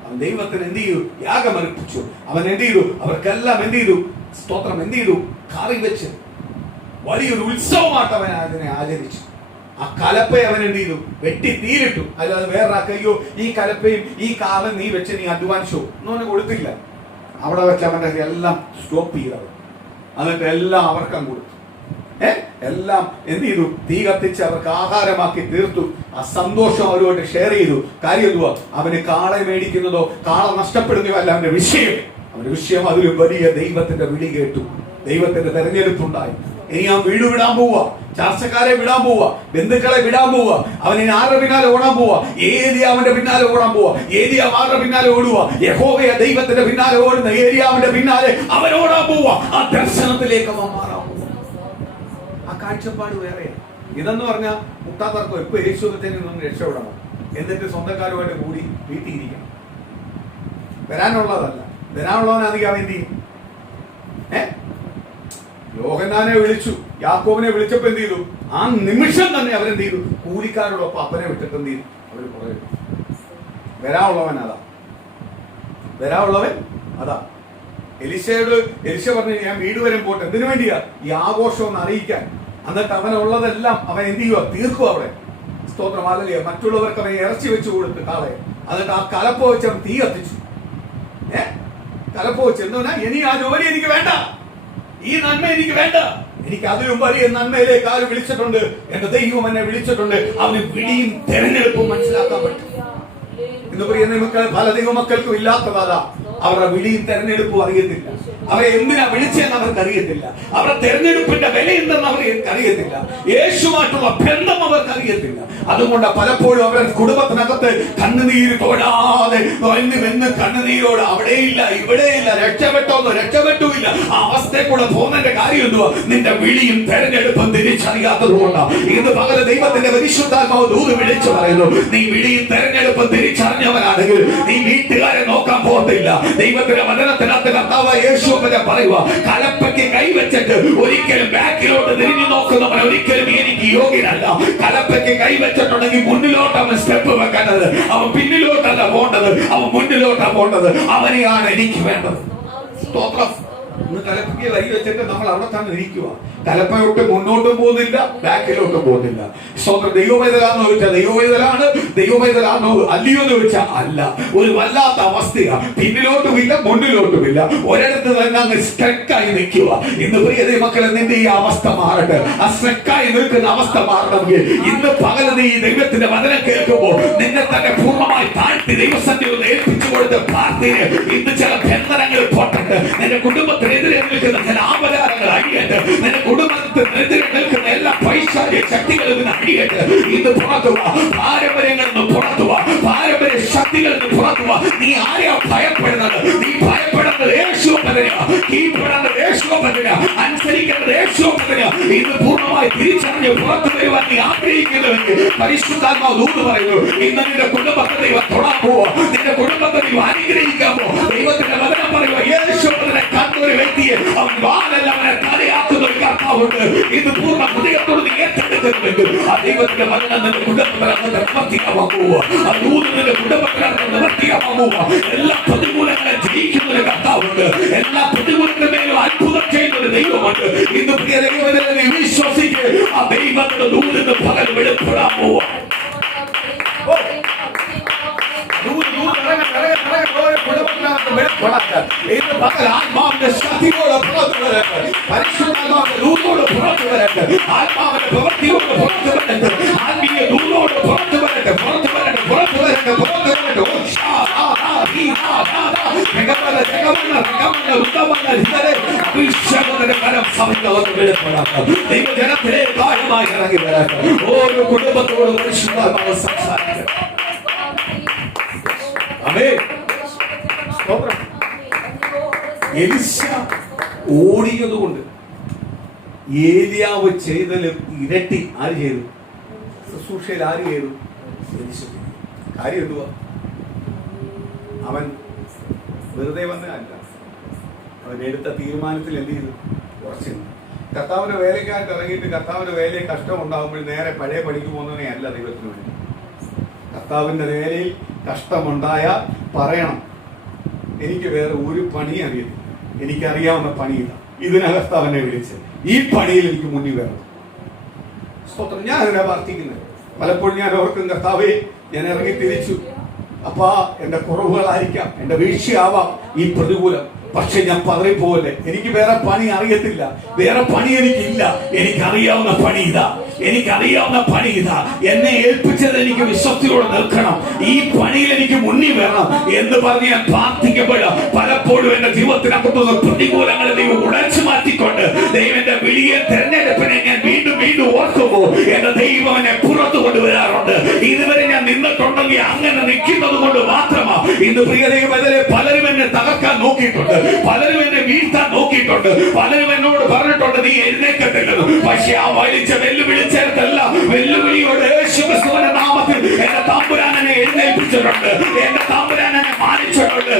അവൻ ദൈവത്തിന് എന്ത് ചെയ്തു? യാഗമർപ്പിച്ചു. അവൻ എന്ത് ചെയ്തു? അവർക്കെല്ലാം എന്ത് ചെയ്തു? സ്തോത്രം എന്ത് ചെയ്തു? കറി വെച്ച് വലിയൊരു ഉത്സവമായിട്ട് അവൻ അതിനെ ആചരിച്ചു. ആ കലപ്പയെ അവൻ എന്ത് ചെയ്തു? വെട്ടി തീരിട്ടു. അല്ലാതെ വേറൊരാക്കയ്യോ ഈ കലപ്പയും ഈ കാലം നീ വെച്ച് നീ അധ്വാനിച്ചോ എന്നവന് കൊടുത്തില്ല. അവിടെ വെച്ച് അവന്റെ എല്ലാം സ്റ്റോപ്പ് ചെയ്തത്. എന്നിട്ട് എല്ലാം അവർക്കും കൊടുത്തു. എല്ലാം എന്ത് ചെയ്തു? തീ കത്തിച്ച് അവർക്ക് ആഹാരമാക്കി തീർത്തു. ആ സന്തോഷം അവരുമായിട്ട് ഷെയർ ചെയ്തു. കാര്യം എന്തുവാ? അവന് കാളെ മേടിക്കുന്നതോ കാള നഷ്ടപ്പെടുന്നതോ അല്ല അവന്റെ വിഷയം. അവന്റെ വിഷയം അതിലും വലിയ ദൈവത്തിന്റെ വിളി കേട്ടു. ദൈവത്തിന്റെ തെരഞ്ഞെടുപ്പുണ്ടായി. ഇനി അവൻ വീട് വിടാൻ പോവാ, ചർച്ചക്കാരെ വിടാൻ പോവാ, ബന്ധുക്കളെ വിടാൻ പോവാ. അവൻ ഇനി ആരുടെ പിന്നാലെ ഓടാൻ പോവാ? ഏലിയാവിന്റെ പിന്നാലെ ഓടാൻ പോവാ. ഏലിയാവ് ആരുടെ പിന്നാലെ ഓടുക? യഹോവയ ദൈവത്തിന്റെ പിന്നാലെ ഓടുന്ന ഏലിയാവിന്റെ പിന്നാലെ അവൻ ഓടാൻ പോവാ. ആ ദർശനത്തിലേക്ക് അവൻ മാറാൻ പോവാ. ആ കാഴ്ചപ്പാട് വേറെയാണ്. ഇതെന്ന് പറഞ്ഞാൽ മുട്ടാത്തർക്കോ ഇപ്പൊ യേശുദത്തിന് നിന്ന് രക്ഷപ്പെടണം, എന്നിട്ട് സ്വന്തക്കാരുമായിട്ട് കൂടി വീട്ടിൽ ഇരിക്കണം. വരാനുള്ളതല്ല. വരാനുള്ളവനാണെങ്കിൽ അവൻ എന്ത് ചെയ്യും? യോഹന്നാനെ വിളിച്ചു, യാക്കോബിനെ വിളിച്ചപ്പോ എന്ത് ചെയ്തു? ആ നിമിഷം തന്നെ അവരെന്ത് ചെയ്തു? കൂലിക്കാരോടൊപ്പം അപ്പനെ വിട്ടിട്ട് എന്ത് ചെയ്തു? അവര് പുറകെ. വരാനുള്ളവൻ അതാ, വരാനുള്ളവൻ അതാ. എലിശ പറഞ്ഞു, ഞാൻ വീട് വരെ പോട്ടെ. എന്തിനു വേണ്ടിയാ? ഈ ആഘോഷം ഒന്ന് അറിയിക്കാൻ. എന്നിട്ട് അവനുള്ളതെല്ലാം അവൻ എന്ത് ചെയ്യുക? തീർക്കുക അവിടെ. സ്തോത്രം. ഹല്ലേലൂയ. മറ്റുള്ളവർക്ക് അവൻ ഇറച്ചി വെച്ച് കൊടുത്ത് കാളെ, എന്നിട്ട് ആ കലപ്പ വെച്ച് അവൻ തീ കത്തിച്ചു. കലപ്പ വെച്ച് എന്തുകൊണ്ടാ? ഇനി ആ ജോലി എനിക്ക് വേണ്ട, ഈ നന്മ എനിക്ക് വേണ്ട, എനിക്ക് അതിലും വലിയ നന്മയിലേക്ക് ആര് വിളിച്ചിട്ടുണ്ട്? എന്റെ ദൈവം എന്നെ വിളിച്ചിട്ടുണ്ട്. അവന് വിളിയും തെരഞ്ഞെടുപ്പും മനസ്സിലാക്കാൻ പറ്റും. ഇന്ന് പ്രിയ മക്കളെ, പല ദൈവമക്കൾക്കും ഇല്ലാത്തതാ. അവരുടെ വിളിയും തെരഞ്ഞെടുപ്പും അറിയത്തില്ല. അവരെ എന്തിനാ വിളിച്ചതെന്ന് അവർക്ക് അറിയത്തില്ല. അവരുടെ തെരഞ്ഞെടുപ്പിന്റെ വില എന്തെന്ന് അവർക്ക് അറിയത്തില്ല. യേശുമായിട്ടുള്ള ബന്ധം അവർക്ക് അറിയത്തില്ല. അതുകൊണ്ട് പലപ്പോഴും അവരുടെ കുടുംബത്തിനകത്ത് കണ്ണുനീര് തോടാതെ വെന്ന് കണ്ണുനീരോട് അവിടെയില്ല ഇവിടെയില്ല, രക്ഷപ്പെട്ടോന്നോ രക്ഷപ്പെട്ടുമില്ല, ആ അവസ്ഥയെ കൂടെ പോകുന്നതിന്റെ കാര്യം എന്തുവാ? നിന്റെ വിളിയും തെരഞ്ഞെടുപ്പും തിരിച്ചറിയാത്തത് കൊണ്ടാണ്. ഇന്ന് പകല് ദൈവത്തിന്റെ പരിശുദ്ധാത്മാവ് ദൂത് വിളിച്ചു പറയുന്നു, നീ വിളിയും തെരഞ്ഞെടുപ്പും തിരിച്ചറിഞ്ഞവനാണെങ്കിൽ നീ വീട്ടുകാരെ നോക്കാൻ പോകത്തില്ല. ദൈവത്തിന്റെ വചനത്തിനകത്ത് കർത്താവായ യേശു പറയുക, കലപ്പയ്ക്ക് കൈവച്ചിട്ട് ഒരിക്കലും ബാക്കിലോട്ട് തിരിഞ്ഞു നോക്കുന്നവൻ ഒരിക്കലും എനിക്ക് യോഗ്യനല്ല. കലപ്പയ്ക്ക് കൈവച്ചിട്ടുണ്ടെങ്കിൽ മുന്നിലോട്ട് അവൻ സ്റ്റെപ്പ് വെക്കേണ്ടത്, അവൻ പിന്നിലോട്ടല്ല പോകേണ്ടത്, അവൻ മുന്നിലോട്ടാ പോകേണ്ടത്. അവനെയാണ് എനിക്ക് വേണ്ടത്. സ്തോത്രം. ഇന്ന് കലപ്പയ്ക്ക് കൈ വെച്ചിട്ട് നമ്മൾ അവിടെ തന്നെ ഇരിക്കുക. കലപ്പയോട്ട് മുന്നോട്ടും പോകുന്നില്ല, ബാക്കിലോട്ടും പോകുന്നില്ല. സ്വന്തം ദൈവവേദലാന്ന് ചോദിച്ചാൽ ദൈവവേദലാണ്, ദൈവവേദലാണോ അല്ലയോ എന്ന് ചോദിച്ചാൽ അല്ല. ഒരു വല്ലാത്ത അവസ്ഥയാണ്. പിന്നിലോട്ടുമില്ല മുന്നിലോട്ടുമില്ല, ഒരിടത്ത് തന്നെ അങ്ങ് സ്ട്രെക്കായി നിൽക്കുക. ഇന്ന് പ്രിയ മക്കളെ, നിന്റെ ഈ അവസ്ഥ മാറട്ടെ. ആ സ്ട്രെക്കായി നിൽക്കുന്ന അവസ്ഥ മാറണമെങ്കിൽ ഇന്ന് പകൽ നീ ദൈവത്തിന്റെ വചനം കേൾക്കുമ്പോൾ നിന്നെ തന്നെ പൂർണ്ണമായി താഴ്ത്തി ദൈവസന്നിധിയിൽ ഒന്ന് ഏൽപ്പിച്ചു കൊടുത്ത് പ്രാർത്ഥന. ഇന്ന് ചില ബന്ധനങ്ങൾ പൊട്ടട്ട് നിന്റെ കുടുംബത്തിനെതിരെ നിൽക്കുന്ന ചില ആപരാധങ്ങൾ അഴിയട്ട്, നിന്റെ കുടുംബത്തിനെതിരെ നിൽക്കുന്ന എല്ലാ പൈശാചിക ശക്തികളിൽ നിന്ന് അഴിയട്ട്. ഇത് പുറത്തുക, പാരമ്പര്യങ്ങളിൽ നിന്ന് പുറത്തുക, പാരമ്പര്യ ശക്തികളിൽ നിന്ന് പുറത്തുക. നീ ആരെയാ ഭയപ്പെടുന്നത്? നീ ഭയപ്പെടുന്നത് യേശുവിനെയാ, കീഴ്പ്പെടുന്നത് യേശുവിനെയാ, അനുസരിക്കുന്നത് യേശുവിനെയാ. ഇത് പൂർണ്ണമായി തിരിച്ചറിഞ്ഞ് പുറത്തു വരുവാൻ നീ ആഗ്രഹിക്കുന്നുവെങ്കിൽ പരിശുദ്ധാത്മാവ് ദൂത് പറയുന്നു, ഇന്ന് നിന്റെ കുടുംബത്തെ ദൈവം തൊടാൻ പോവോ, നിന്റെ കുടുംബത്തെ ദൈവം അനുഗ്രഹിക്കാമോ? ദൈവത്തിന്റെ വചനം പറയുക, യേശുവിനെ കണ്ടൊരു വ്യക്തിയെ അവൻ വാലല്ല അവനെ തലയാക്കുന്ന ഒരു കർത്താവുണ്ട്. ഇത് പൂർണ്ണ ഹൃദയത്തോട് നീ ഏറ്റെടുക്കുന്നുവെങ്കിൽ ആ ദൈവത്തിന്റെ വചനം നിന്റെ കുടുംബത്തിനകത്ത് നിവർത്തിയാവാൻ പോവുക. ആ ദൂത് നിന്റെ കുടുംബത്തിനകത്ത് നിവർത്തിയാവാൻ പോവുക. എല്ലാ പ്രതികൂലങ്ങളെ ജയിക്കുന്ന ഒരു കർത്താവുണ്ട്. എല്ലാ പ്രതികൂലത്തിന്റെ മേലും അത്ഭുതം ചെയ്യുന്ന ഒരു ദൈവമുണ്ട്. ഇന്ന് പ്രിയ ദൈവത്തിനെ നീ വിശ്വസിക്കുക. ആ ദൈവത്തിന്റെ ദൂതിന് പകൽ വെളിപ്പെടാൻ പോവുക. ആത്മാവിന്റെ ശക്തിയോടെ പുറത്തു വരട്ടെ, പരിശുദ്ധാത്മാവിന്റെ ദൂതോട് പുറത്തു വരട്ടെ, ആത്മാവിന്റെ പ്രവൃത്തിയോട് പുറത്തു വരട്ടെ, ആത്മീയ ദൂതോട് പുറത്തു വരട്ടെ, പുറത്തു വരട്ടെ, പുറത്തു വരട്ടെ, പുറത്തു വരട്ടെ. ദൈവജനത്തിലെ കാര്യമായി ഇറങ്ങി വരട്ടെ. ഓരോ കുടുംബത്തോടും പരിശുദ്ധാത്മാവ് സംസാരിക്കട്ടെ. എലിശ ഓടിയതുകൊണ്ട് ഏലിയാവ് ചെയ്തതിലും ഇരട്ടി ആര് ചെയ്തു? ശുശ്രൂഷയിൽ ആര് ചെയ്തു? എലിശ. കാര്യം എന്തുവാ? അവൻ വെറുതെ വന്നതല്ല, അവൻ എടുത്ത തീരുമാനത്തിൽ എന്ത് ചെയ്തു? കുറച്ച് കർത്താവിന്റെ വേലയ്ക്കായിട്ട് ഇറങ്ങിയിട്ട് കർത്താവിന്റെ വേലയെ കഷ്ടം ഉണ്ടാകുമ്പോൾ നേരെ പഴയ പണിക്ക് പോകുന്നതിനെ അല്ല ദൈവത്തിന് വേണ്ടി. കർത്താവിന്റെ വേലയിൽ കഷ്ടമുണ്ടായാൽ പറയണം, എനിക്ക് വേറെ ഒരു പണി അറിയത്തില്ല, എനിക്കറിയാവുന്ന പണിയില്ല, ഇതിനകത്ത് അവനെ വിളിച്ച് ഈ പണിയിൽ എനിക്ക് മുന്നിൽ വരണം. സ്തോത്രം. ഞാൻ അതിനെ പ്രാർത്ഥിക്കുന്നത്. പലപ്പോഴും ഞാൻ ഓർക്കും, കർത്താവേ ഞാൻ ഇറങ്ങി തിരിച്ചു, അപ്പാ എന്റെ കുറവുകളായിരിക്കാം, എന്റെ വീഴ്ചയാവാം ഈ പ്രതികൂലം, പക്ഷെ ഞാൻ പതറിപ്പോലെ. എനിക്ക് വേറെ പണി അറിയത്തില്ല, വേറെ പണി എനിക്കില്ല, എനിക്കറിയാവുന്ന പണി ഇതാ, എനിക്കറിയാവുന്ന പണി ഇതാ. എന്നെ ഏൽപ്പിച്ചത് എനിക്ക് വിശ്വസ്തയോടെ നിൽക്കണം, ഈ പണിയിൽ എനിക്ക് മുന്നിൽ വരണം എന്ന് പറഞ്ഞ് ഞാൻ പ്രാർത്ഥിക്കുമ്പോൾ പലപ്പോഴും എന്റെ ജീവിതത്തിനകത്തുള്ള പ്രതികൂലങ്ങളെ ദൈവം ഉടച്ചു മാറ്റിക്കൊണ്ട് ദൈവന്റെ വിളിയെ തെരഞ്ഞെടുപ്പിനെ ഞാൻ വീണ്ടും വീണ്ടും ഓർക്കുമ്പോൾ എന്റെ ദൈവം എന്നെ പുറത്തു കൊണ്ടുവരാറുണ്ട്. ഇതുവരെ ഞാൻ നിന്നിട്ടുണ്ടെങ്കിൽ അങ്ങനെ നിൽക്കുന്നത് കൊണ്ട് മാത്രമാ. ഇന്ന് പ്രിയ ദൈവത്തിലെ പലരും എന്നെ തകർക്കാൻ നോക്കിയിട്ടുണ്ട്, പലരും എന്നെ വീഴ്ത്താൻ നോക്കിയിട്ടുണ്ട്, പലരും എന്നോട് പറഞ്ഞിട്ടുണ്ട് നീ എഴുന്നേക്കത്തില്ലെന്ന്. പക്ഷെ ആ വലിച്ച വെല്ലുവിളിച്ചെടുത്തല്ല, വെല്ലുവിളിയോട് യേശുക്രിസ്തുവിന്റെ നാമത്തിൽ എന്റെ തമ്പുരാൻ എന്നെ എഴുന്നേൽപ്പിച്ചിട്ടുണ്ട്, എന്റെ തമ്പുരാൻ എന്നെ മാനിച്ചിട്ടുണ്ട്.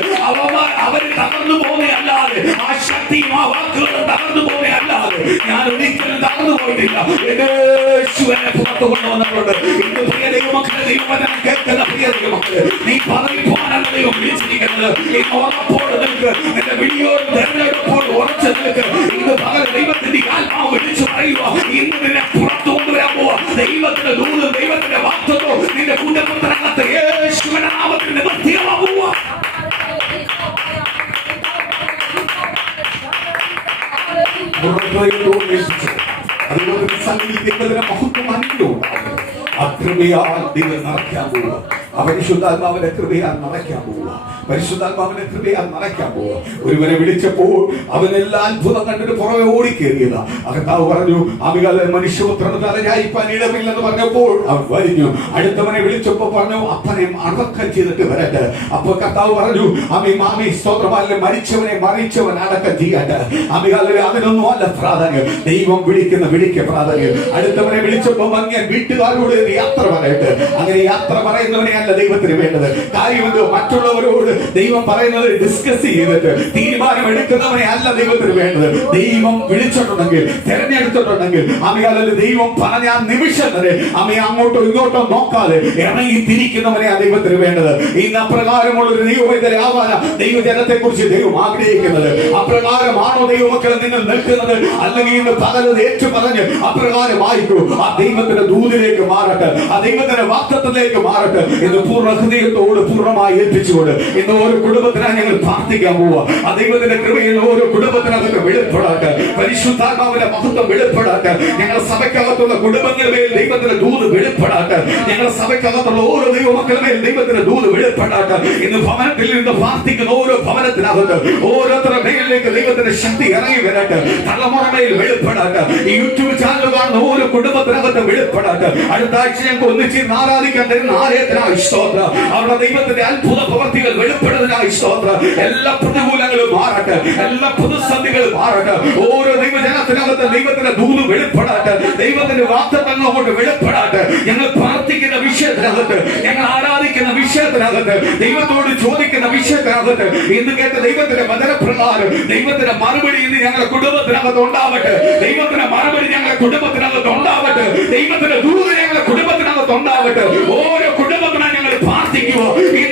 അവര് തകർന്നു പോകുകയല്ലാതെ, ആ ശക്തിയും ആ വാക്കുകളും തകർന്നു പോകുകയല്ലാതെ ഞാൻ ഒരിക്കലും തകർന്നു പോയിട്ടില്ല. യേശു എന്നെ പുറത്തു കൊണ്ടുവന്നിട്ടുണ്ട്. ഇന്ന് പ്രിയ ദൈവമക്കളെ, ദൈവവചനം കേൾക്കുന്ന പ്രിയ ദൈവമക്കളെ, നീ പദവി പോകാനാണ് ദൈവം വിളിച്ചിരിക്കുന്നത്. ഇന്ന് ഉറപ്പോട് നിൽക്ക്, നിന്റെ വിളിയോട് തെരഞ്ഞെടുപ്പോട് ഉറച്ചു നിൽക്ക്. ഇന്ന് പകൽ ദൈവത്തിന്റെ ആത്മാവ് വിളിച്ചു പറയുക, ഇന്ന് നിന്നെ പുറത്തു കൊണ്ടുവരാൻ പോവാ. ദൈവത്തിന്റെ ദൂതും ദൈവത്തിന്റെ വാഗ്ദത്തവും നിന്റെ കുടുംബത്തിനകത്ത് യേശുവിന്റെ നാമത്തിൽ നിവർത്തിയാവുക. അതുപോലെ സംഗീതത്തിന്റെ മഹത്വം അനുഭവം അകൃപയാൽ നിങ്ങൾ നിറയ്ക്കാൻ പോവുക. പരിശുദ്ധാത്മാവിന്റെ കൃപയാൽ നിറയ്ക്കാൻ പോവുക. പരിശുദ്ധാത്മാവിന്റെ കൃപയാൽ നിറയ്ക്കാൻ പോവുക. ഒരുവനെ വിളിച്ചപ്പോൾ അവനെല്ലാം അത്ഭുതം കണ്ടിട്ട് പുറമെ ഓടിക്കേറിയതാ. കർത്താവ് പറഞ്ഞു അമികാല മനുഷ്യപുത്രന് തലചായിപ്പാൻ ഇടമില്ലെന്ന് പറഞ്ഞപ്പോൾ അവൻ വലിഞ്ഞു. അടുത്തവനെ വിളിച്ചപ്പോ പറഞ്ഞു അപ്പനെ അടക്കം ചെയ്തിട്ട് വരട്ടെ. അപ്പൊ കർത്താവ് പറഞ്ഞു മാമി സ്തോത്രമാല മരിച്ചവനെ മറിച്ചവൻ അടക്കം ചെയ്യട്ടെ. അമികാല അതിനൊന്നും അല്ല പ്രാധാന്യം, ദൈവം വിളിക്ക് പ്രാധാന്യം. അടുത്തവനെ വിളിച്ചപ്പോ ഞാൻ വീട്ടുകാരോട് യാത്ര പറയട്ടെ. അങ്ങനെ യാത്ര പറയുന്നവനെ അല്ല ദൈവത്തിന് വേണ്ടത്. കാര്യമെന്തോ മറ്റുള്ളവരോട് ദൈവം പറയുന്നത് ഡിസ്കസ് ചെയ്തിട്ട് തീരുമാനം എടുക്കുന്നവനെ അല്ല ദൈവത്തിന് വേണ്ടത്. ദൈവം വിളിച്ചിട്ടുണ്ടെങ്കിൽ തെരഞ്ഞെടുത്തിട്ടുണ്ടെങ്കിൽ അമ്മയാൽ ദൈവം പറഞ്ഞ ആ നിമിഷം വരെ അമ്മയെ അങ്ങോട്ടോ ഇങ്ങോട്ടോ നോക്കാതെ ഇറങ്ങി തിരിക്കുന്നവനെയാണ് ദൈവത്തിന് വേണ്ടത്. ഇന്ന് അപ്രകാരമുള്ള ഒരു ദൈവവേദന ആവാനാ ദൈവജനത്തെ കുറിച്ച് ദൈവം ആഗ്രഹിക്കുന്നത്. അപ്രകാരമാണോ ദൈവമക്കളെ നിങ്ങൾ നിൽക്കുന്നത്? അല്ലെങ്കിൽ ഇന്ന് പകലത് ഏറ്റു പറഞ്ഞ് അപ്രകാരമായിക്കോ ആ ദൈവത്തിന്റെ ദൂതിലേക്ക് മാറട്ടെ, ആ ദൈവത്തിന്റെ വാക്തത്വത്തിലേക്ക് മാറട്ടെ എന്ന് പൂർണ്ണ ഹൃദയത്തോട് പൂർണ്ണമായി ഏൽപ്പിച്ചുകൊണ്ട് ഇന്ന് ഓരോ കുടുംബത്തിനായി ഞങ്ങൾ പ്രാർത്ഥിക്കാൻ പോവുക. ആ ദൈവത്തിന്റെ കൃപയിൽ ഓരോ കുടുംബത്തിനകത്ത് വെളിപ്പെടാട്ടെ, പരിശുദ്ധാത്മാവിന്റെ മഹത്വം വെളിപ്പെടാട്ടെ. ഞങ്ങളുടെ സഭയ്ക്കകത്തുള്ള കുടുംബങ്ങളുടെ മേൽ ദൈവത്തിന്റെ ദൂത് വെളിപ്പെടാട്ടെ. ഞങ്ങളുടെ സഭയ്ക്കകത്തുള്ള ഓരോ ദൈവമക്കളുടെ മേൽ ദൈവത്തിന്റെ ദൂത് വെളിപ്പെടാട്ടെ. ഇന്ന് ഭവനത്തിൽ നിന്ന് പ്രാർത്ഥിക്കുന്ന ഓരോ ഭവനത്തിനകത്ത് ഓരോരുത്തരുടെ മേലിലേക്ക് ദൈവത്തിന്റെ ശക്തി ഇറങ്ങി വരട്ടെ. തലമുറമേൽ വെളിപ്പെടാട്ടെ. ഈ യൂട്യൂബ് ചാനൽ കാണുന്ന ഓരോ കുടുംബത്തിനകത്ത് വെളിപ്പെടാട്ടെ. അടുത്ത ആഴ്ച ഞങ്ങൾക്ക് ഒന്നിച്ച് ആരാധിക്കാൻ തരുന്ന ആലയത്തിനായി സ്തോത്രം. അവരുടെ ദൈവത്തിന്റെ അത്ഭുത പ്രവർത്തികൾ വെളിപ്പെടുന്നതിനായി സ്തോത്രം. എല്ലാ പ്രതികൂലങ്ങളും മാറട്ടെ, എല്ലാ പ്രതിസന്ധികളും മാറട്ടെ. ഓരോ ദൈവജനത്തിനകത്ത് ദൈവത്തിന്റെ ദൂത് വെളിപ്പെടാട്ടെ, ദൈവത്തിന്റെ വാഗ്ദത്തങ്ങൾ കൊണ്ട് വെളിപ്പെടാട്ടെ. ഞങ്ങൾ പ്രാർത്ഥിക്കുന്ന വിഷയത്തിനകത്ത്, ഞങ്ങൾ ആരാധിക്കുന്ന വിഷയത്തിനകത്ത്, ദൈവത്തോട് ചോദിക്കുന്ന വിഷയത്തിനകത്ത് ഇന്ന് കേട്ട ദൈവത്തിന്റെ വചനപ്രകാരം ദൈവത്തിന്റെ മറുപടി ഇന്ന് ഞങ്ങളുടെ കുടുംബത്തിനകത്ത് ഉണ്ടാവട്ടെ. ദൈവത്തിന്റെ മറുപടി ഞങ്ങളുടെ കുടുംബത്തിനകത്ത് ഉണ്ടാവട്ടെ. ദൈവത്തിന്റെ ദൂത് ഞങ്ങളുടെ കുടുംബത്തിനകത്ത് ഉണ്ടാവട്ടെ. ഓരോ കുടുംബത്തിനായി ഞങ്ങൾ പ്രാർത്ഥിക്കുമോ ഈ